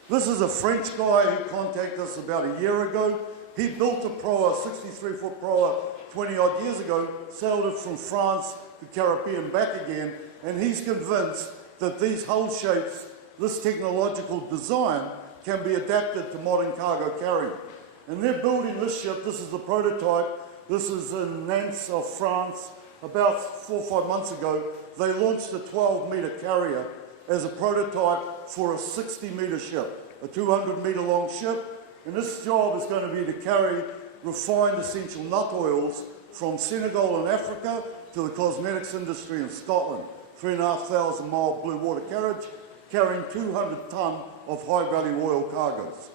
This is a French guy who contacted us about a year ago. He built a proa, 63-foot proa, 20-odd years ago, sailed it from France to Caribbean back again, and he's convinced that these hull shapes, this technological design, can be adapted to modern cargo carrying. And they're building this ship. This is the prototype. This is in Nanzan, France. About 4 or 5 months ago, they launched a 12-metre carrier as a prototype for a 60-metre ship, a 200-metre long ship. And this job is going to be to carry refined essential nut oils from Senegal in Africa to the cosmetics industry in Scotland. 3,500 mile blue water carriage, carrying 200 tonne of high-value oil cargoes.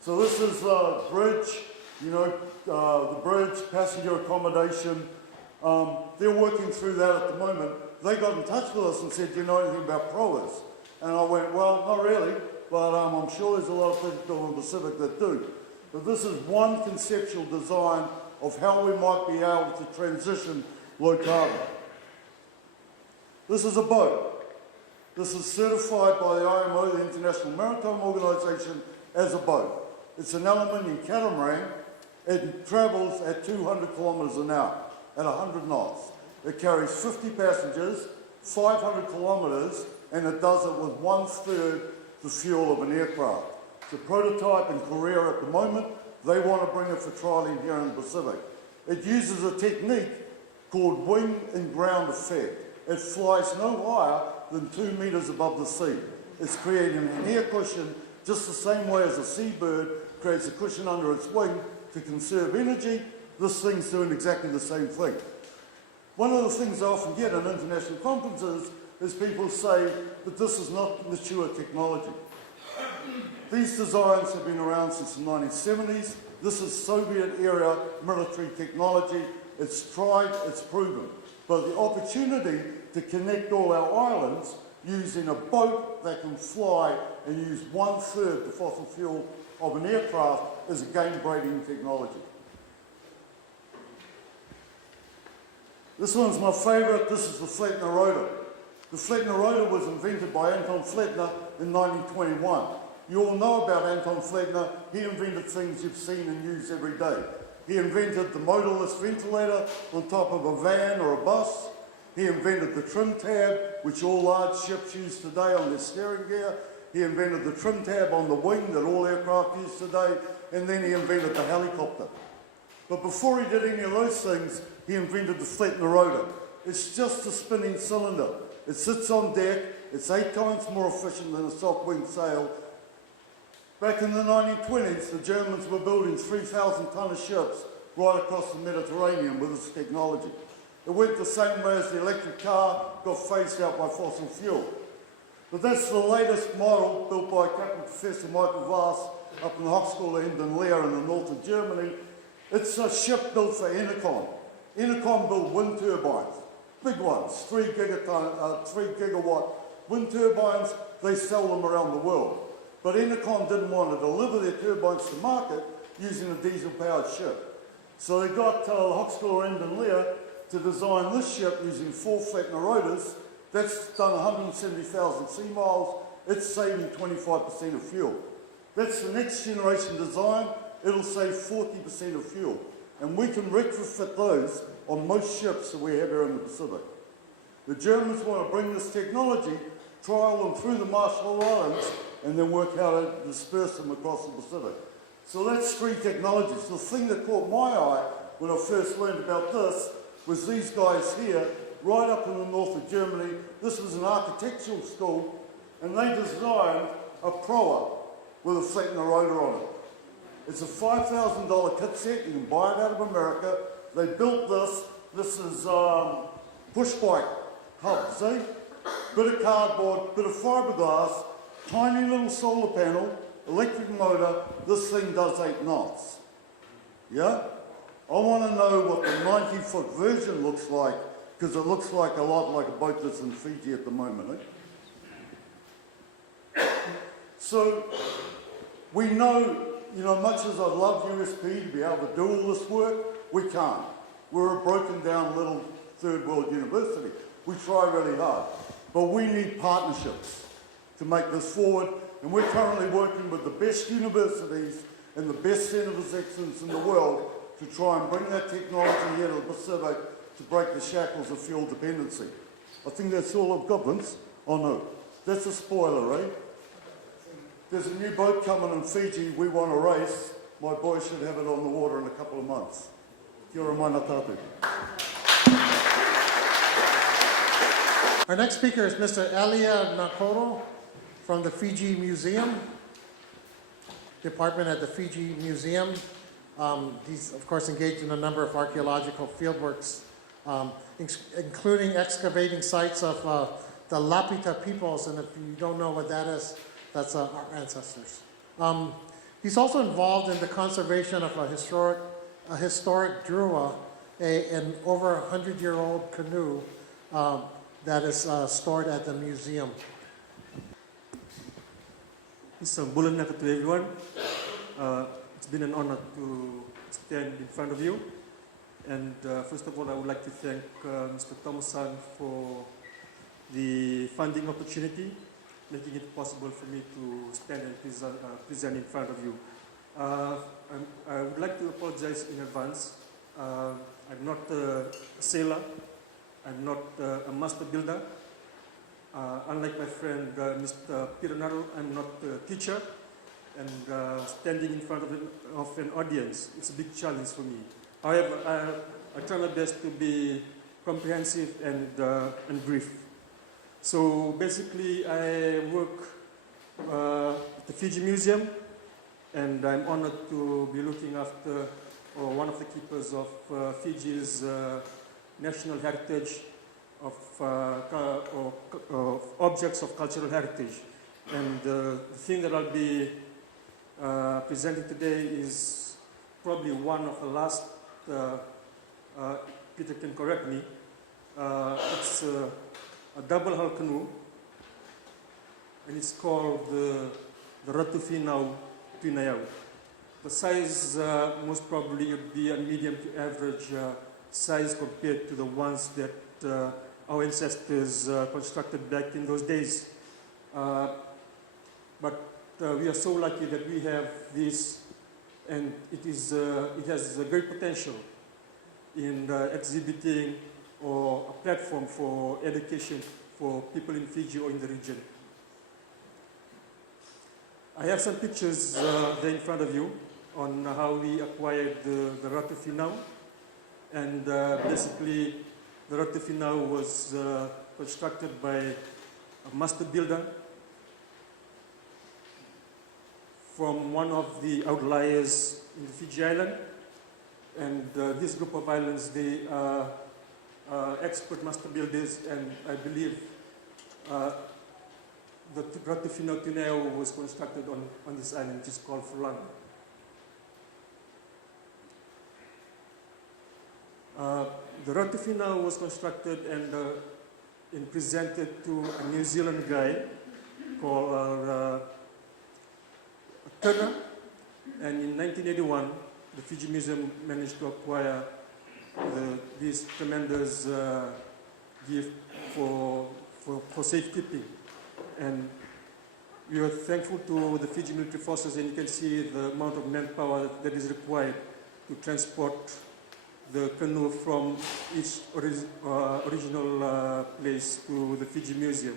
So this is the bridge, you know, the bridge, passenger accommodation. They're working through that at the moment. They got in touch with us and said, do you know anything about proas? And I went, well, not really, but I'm sure there's a lot of people in the Pacific that do. But this is one conceptual design of how we might be able to transition low carbon. This is a boat. This is certified by the IMO, the International Maritime Organization, as a boat. It's an aluminium catamaran. It travels at 200 kilometers an hour, at 100 knots. It carries 50 passengers, 500 kilometers, and it does it with 1/3 the fuel of an aircraft. It's a prototype in Korea at the moment. They want to bring it for trialing here in the Pacific. It uses a technique called wing and ground effect. It flies no higher than 2 meters above the sea. It's creating an air cushion just the same way as a seabird creates a cushion under its wing to conserve energy. This thing's doing exactly the same thing. One of the things I often get in international conferences is people say that this is not mature technology. These designs have been around since the 1970s. This is Soviet-era military technology. It's tried, it's proven. But the opportunity to connect all our islands using a boat that can fly and use 1/3 the fossil fuel of an aircraft is a game-breaking technology. This one's my favourite. This is the Flettner rotor. The Flettner rotor was invented by Anton Flettner in 1921. You all know about Anton Flettner. He invented things you've seen and use every day. He invented the motorless ventilator on top of a van or a bus. He invented the trim tab, which all large ships use today on their steering gear. He invented the trim tab on the wing that all aircraft use today. And then he invented the helicopter. But before he did any of those things, he invented the Flettner rotor. It's just a spinning cylinder. It sits on deck. It's 8 times more efficient than a soft wing sail. Back in the 1920s, the Germans were building 3,000-tonne ships right across the Mediterranean with this technology. It went the same way as the electric car got phased out by fossil fuel. But that's the latest model built by Captain Professor Michael Voss up in the Hochschule in Leer in the north of Germany. It's a ship built for Enercon. Enercon built wind turbines, big ones, 3 gigawatt wind turbines. They sell them around the world. But Enercon didn't want to deliver their turbines to market using a diesel-powered ship. So they got the Hochschule in Leer to design this ship using 4 Flettner rotors. That's done 170,000 sea miles. It's saving 25% of fuel. That's the next generation design. It'll save 40% of fuel. And we can retrofit those on most ships that we have here in the Pacific. The Germans want to bring this technology, trial them through the Marshall Islands, and then work how to disperse them across the Pacific. So that's 3 technologies. The thing that caught my eye when I first learned about this was these guys here, right up in the north of Germany. This was an architectural school, and they designed a proa with a Flettner rotor on it. It's a $5,000 kit set. You can buy it out of America. They built this. This is push bike hub, see? Bit of cardboard, bit of fiberglass, tiny little solar panel, electric motor. This thing does 8 knots. Yeah? I want to know what the 90-foot version looks like, because it looks like a lot like a boat that's in Fiji at the moment. Eh? So, we know, much as I'd love USP to be able to do all this work, we can't. We're a broken down little third world university. We try really hard. But we need partnerships to make this forward. And we're currently working with the best universities and the best centres of excellence in the world to try and bring that technology here to the Pacific to break the shackles of fuel dependency. I think that's all I've got, Vince. Oh no, that's a spoiler, right? There's a new boat coming in Fiji. We want a race. My boys should have it on the water in a couple of months. Kia ora mana tātou. Our next speaker is Mr. Elia Nakoro from the Fiji Museum, department at the Fiji Museum. He's, of course, engaged in a number of archaeological fieldworks, including excavating sites of the Lapita peoples, and if you don't know what that is, that's our ancestors. He's also involved in the conservation of a historic drua, an over 100-year-old canoe that is stored at the museum. It's Bulanaka to everyone. It's been an honor to stand in front of you. And first of all, I would like to thank Mr. Thomason for the funding opportunity, making it possible for me to stand and present in front of you. I would like to apologize in advance. I'm not a sailor. I'm not a master builder. Unlike my friend Mr. Piranaro, I'm not a teacher. And standing in front of an audience, it's a big challenge for me. However, I try my best to be comprehensive and brief. So basically, I work at the Fiji Museum, and I'm honored to be looking after one of the keepers of Fiji's national heritage of objects of cultural heritage. And the thing that I'll be presenting today is probably one of the last, Peter can correct me, it's a double hull canoe, and it's called the Ratufinau Pinayau. The size most probably would be a medium to average size compared to the ones that our ancestors constructed back in those days. But we are so lucky that we have this, and it has a great potential in exhibiting or a platform for education for people in Fiji or in the region. I have some pictures there in front of you on how we acquired the Ratu Finau. And basically, the Ratu Finau was constructed by a master builder from one of the outliers in the Fiji island. And this group of islands, they are expert master builders, and I believe the Ratu Finau Tuneo was constructed on this island, which is called Fulang. The Ratu Finau was constructed and presented to a New Zealand guy called Turner, and in 1981, the Fiji Museum managed to acquire this tremendous gift for safekeeping. And we are thankful to the Fiji military forces, and you can see the amount of manpower that is required to transport the canoe from its original place to the Fiji Museum.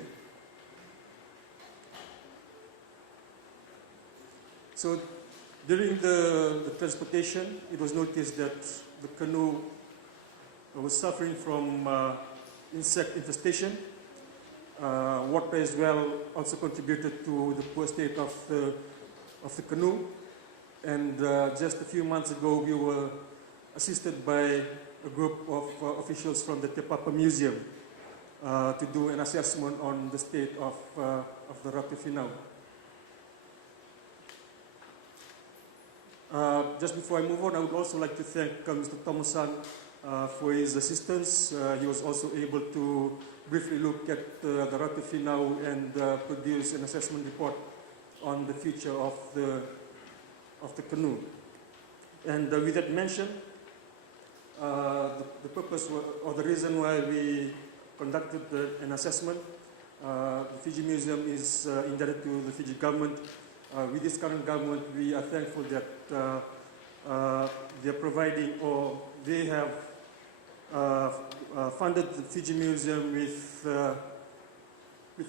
So during the transportation, it was noticed that the canoe was suffering from insect infestation. Water as well also contributed to the poor state of the canoe. And just a few months ago, we were assisted by a group of officials from the Te Papa Museum to do an assessment on the state of the Ratu Finau. Just before I move on, I would also like to thank Mr. Thomason for his assistance. He was also able to briefly look at the Ratu Finau and produce an assessment report on the future of the canoe. And with that mentioned, the purpose or the reason why we conducted an assessment, the Fiji Museum is indebted to the Fiji government. With this current government, we are thankful that they are providing, or they have funded the Fiji Museum with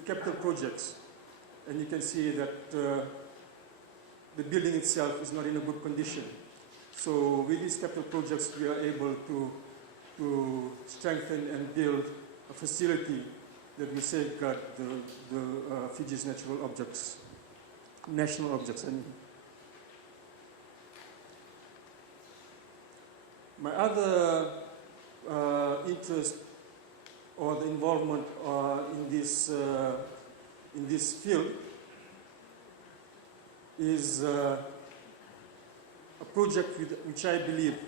capital projects. And you can see that the building itself is not in a good condition. So with these capital projects, we are able to strengthen and build a facility that will safeguard the Fiji's national objects. My other interest or the involvement in this field is a project which I believe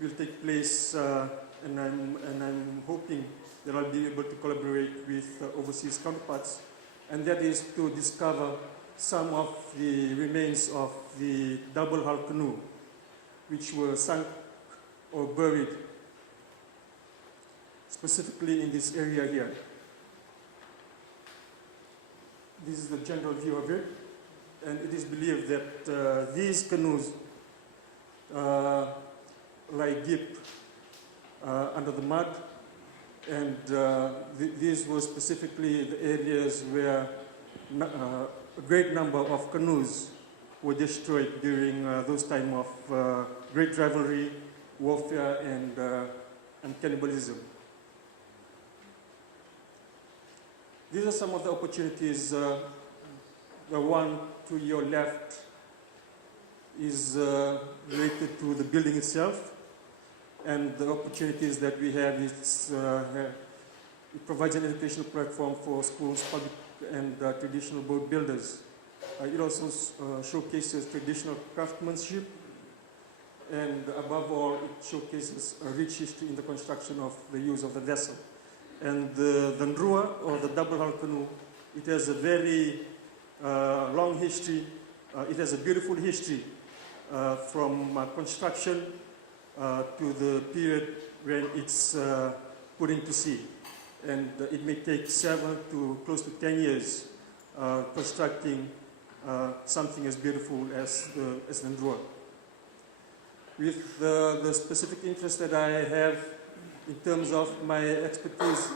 will take place, and I'm hoping that I'll be able to collaborate with overseas counterparts, and that is to discover some of the remains of the double hull canoe, which were sunk or buried specifically in this area here. This is the general view of it, and it is believed that these canoes lie deep under the mud, and these were specifically the areas where a great number of canoes were destroyed during those times of great rivalry, warfare, and cannibalism. These are some of the opportunities. The one to your left is related to the building itself, and the opportunities that we have is it provides an educational platform for schools, public and traditional boat builders. It also showcases traditional craftsmanship, and above all, it showcases a rich history in the construction of the use of the vessel. And the Ndrua, or the double hull canoe, it has a very long history. It has a beautiful history from construction to the period when it's putting to sea. And it may take 7 to close to 10 years constructing something as beautiful as the Ndrua. With the specific interest that I have in terms of my expertise,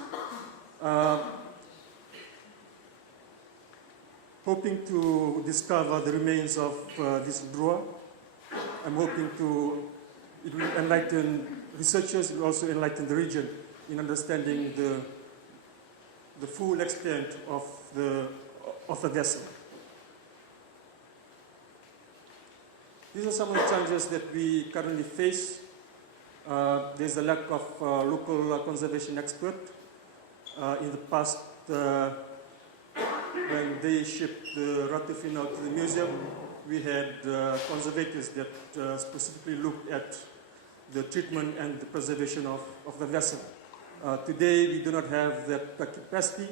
hoping to discover the remains of this Ndrua. I'm hoping it will enlighten researchers, it will also enlighten the region in understanding the full extent of the vessel. These are some of the challenges that we currently face. There's a lack of local conservation experts. In the past, when they shipped the Ratu Finau to the museum, we had conservators that specifically looked at the treatment and the preservation of the vessel. Today, we do not have that capacity,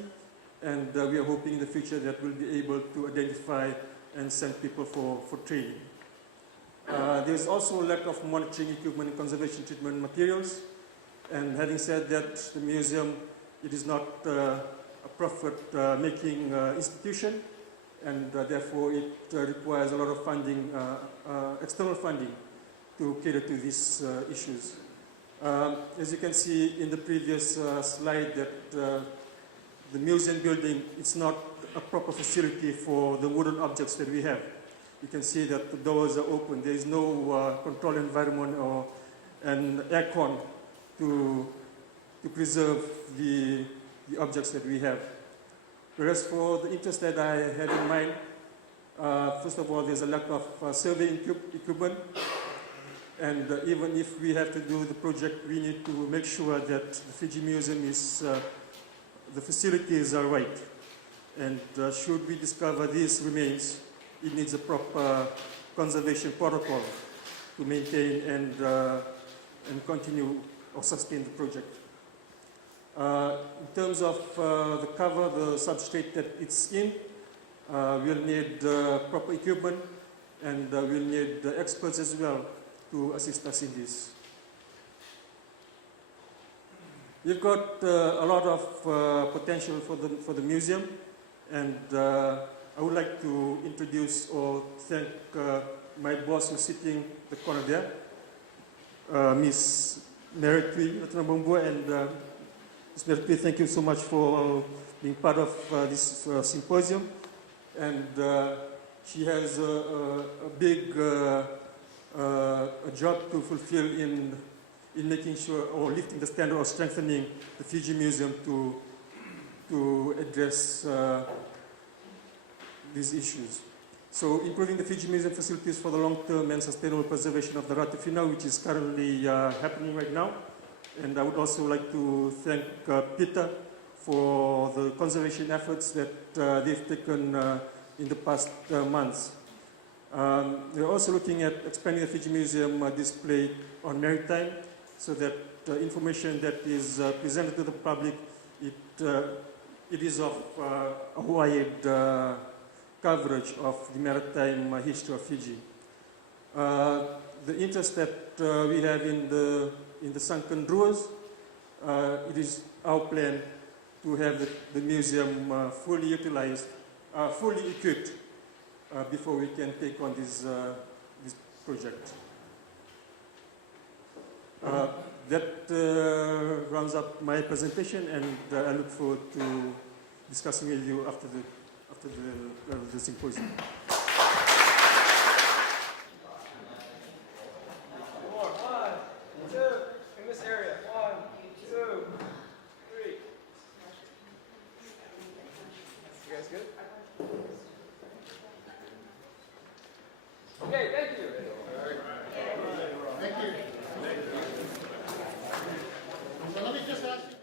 and we are hoping in the future that we'll be able to identify and send people for training. There's also a lack of monitoring equipment and conservation treatment materials. And having said that, the museum, it is not a profit-making institution, and therefore it requires a lot of funding, external funding, to cater to these issues. As you can see in the previous slide, that the museum building, it's not a proper facility for the wooden objects that we have. You can see that the doors are open. There is no controlled environment or an aircon to preserve the objects that we have. Whereas for the interest that I had in mind, first of all, there's a lack of surveying equipment. And even if we have to do the project, we need to make sure that the Fiji Museum is, the facilities are right. And should we discover these remains, it needs a proper conservation protocol to maintain and continue or sustain the project. In terms of the cover, the substrate that it's in, we'll need proper equipment, and we'll need experts as well to assist us in this. We've got a lot of potential for the museum, and I would like to introduce or thank my boss who's sitting in the corner there, Ms. Meritwi Ratanabumbua, and Ms. Meritwi, thank you so much for being part of this symposium. And she has a big job to fulfill in making sure or lifting the standard or strengthening the Fiji Museum to address these issues. So improving the Fiji Museum facilities for the long-term and sustainable preservation of the Ratu Finau, which is currently happening right now. And I would also like to thank Peter for the conservation efforts that they've taken in the past months. We're also looking at expanding the Fiji Museum display on maritime, so that information that is presented to the public, it is of a wide coverage of the maritime history of Fiji. The interest that we have in the sunken Ndruas, it is our plan to have the museum fully utilized, fully equipped before we can take on this project. That rounds up my presentation, and I look forward to discussing with you after the symposium. One, two, in this area. 1, 2, 3. You guys good? Okay, thank you. Thank you. So let me just ask you.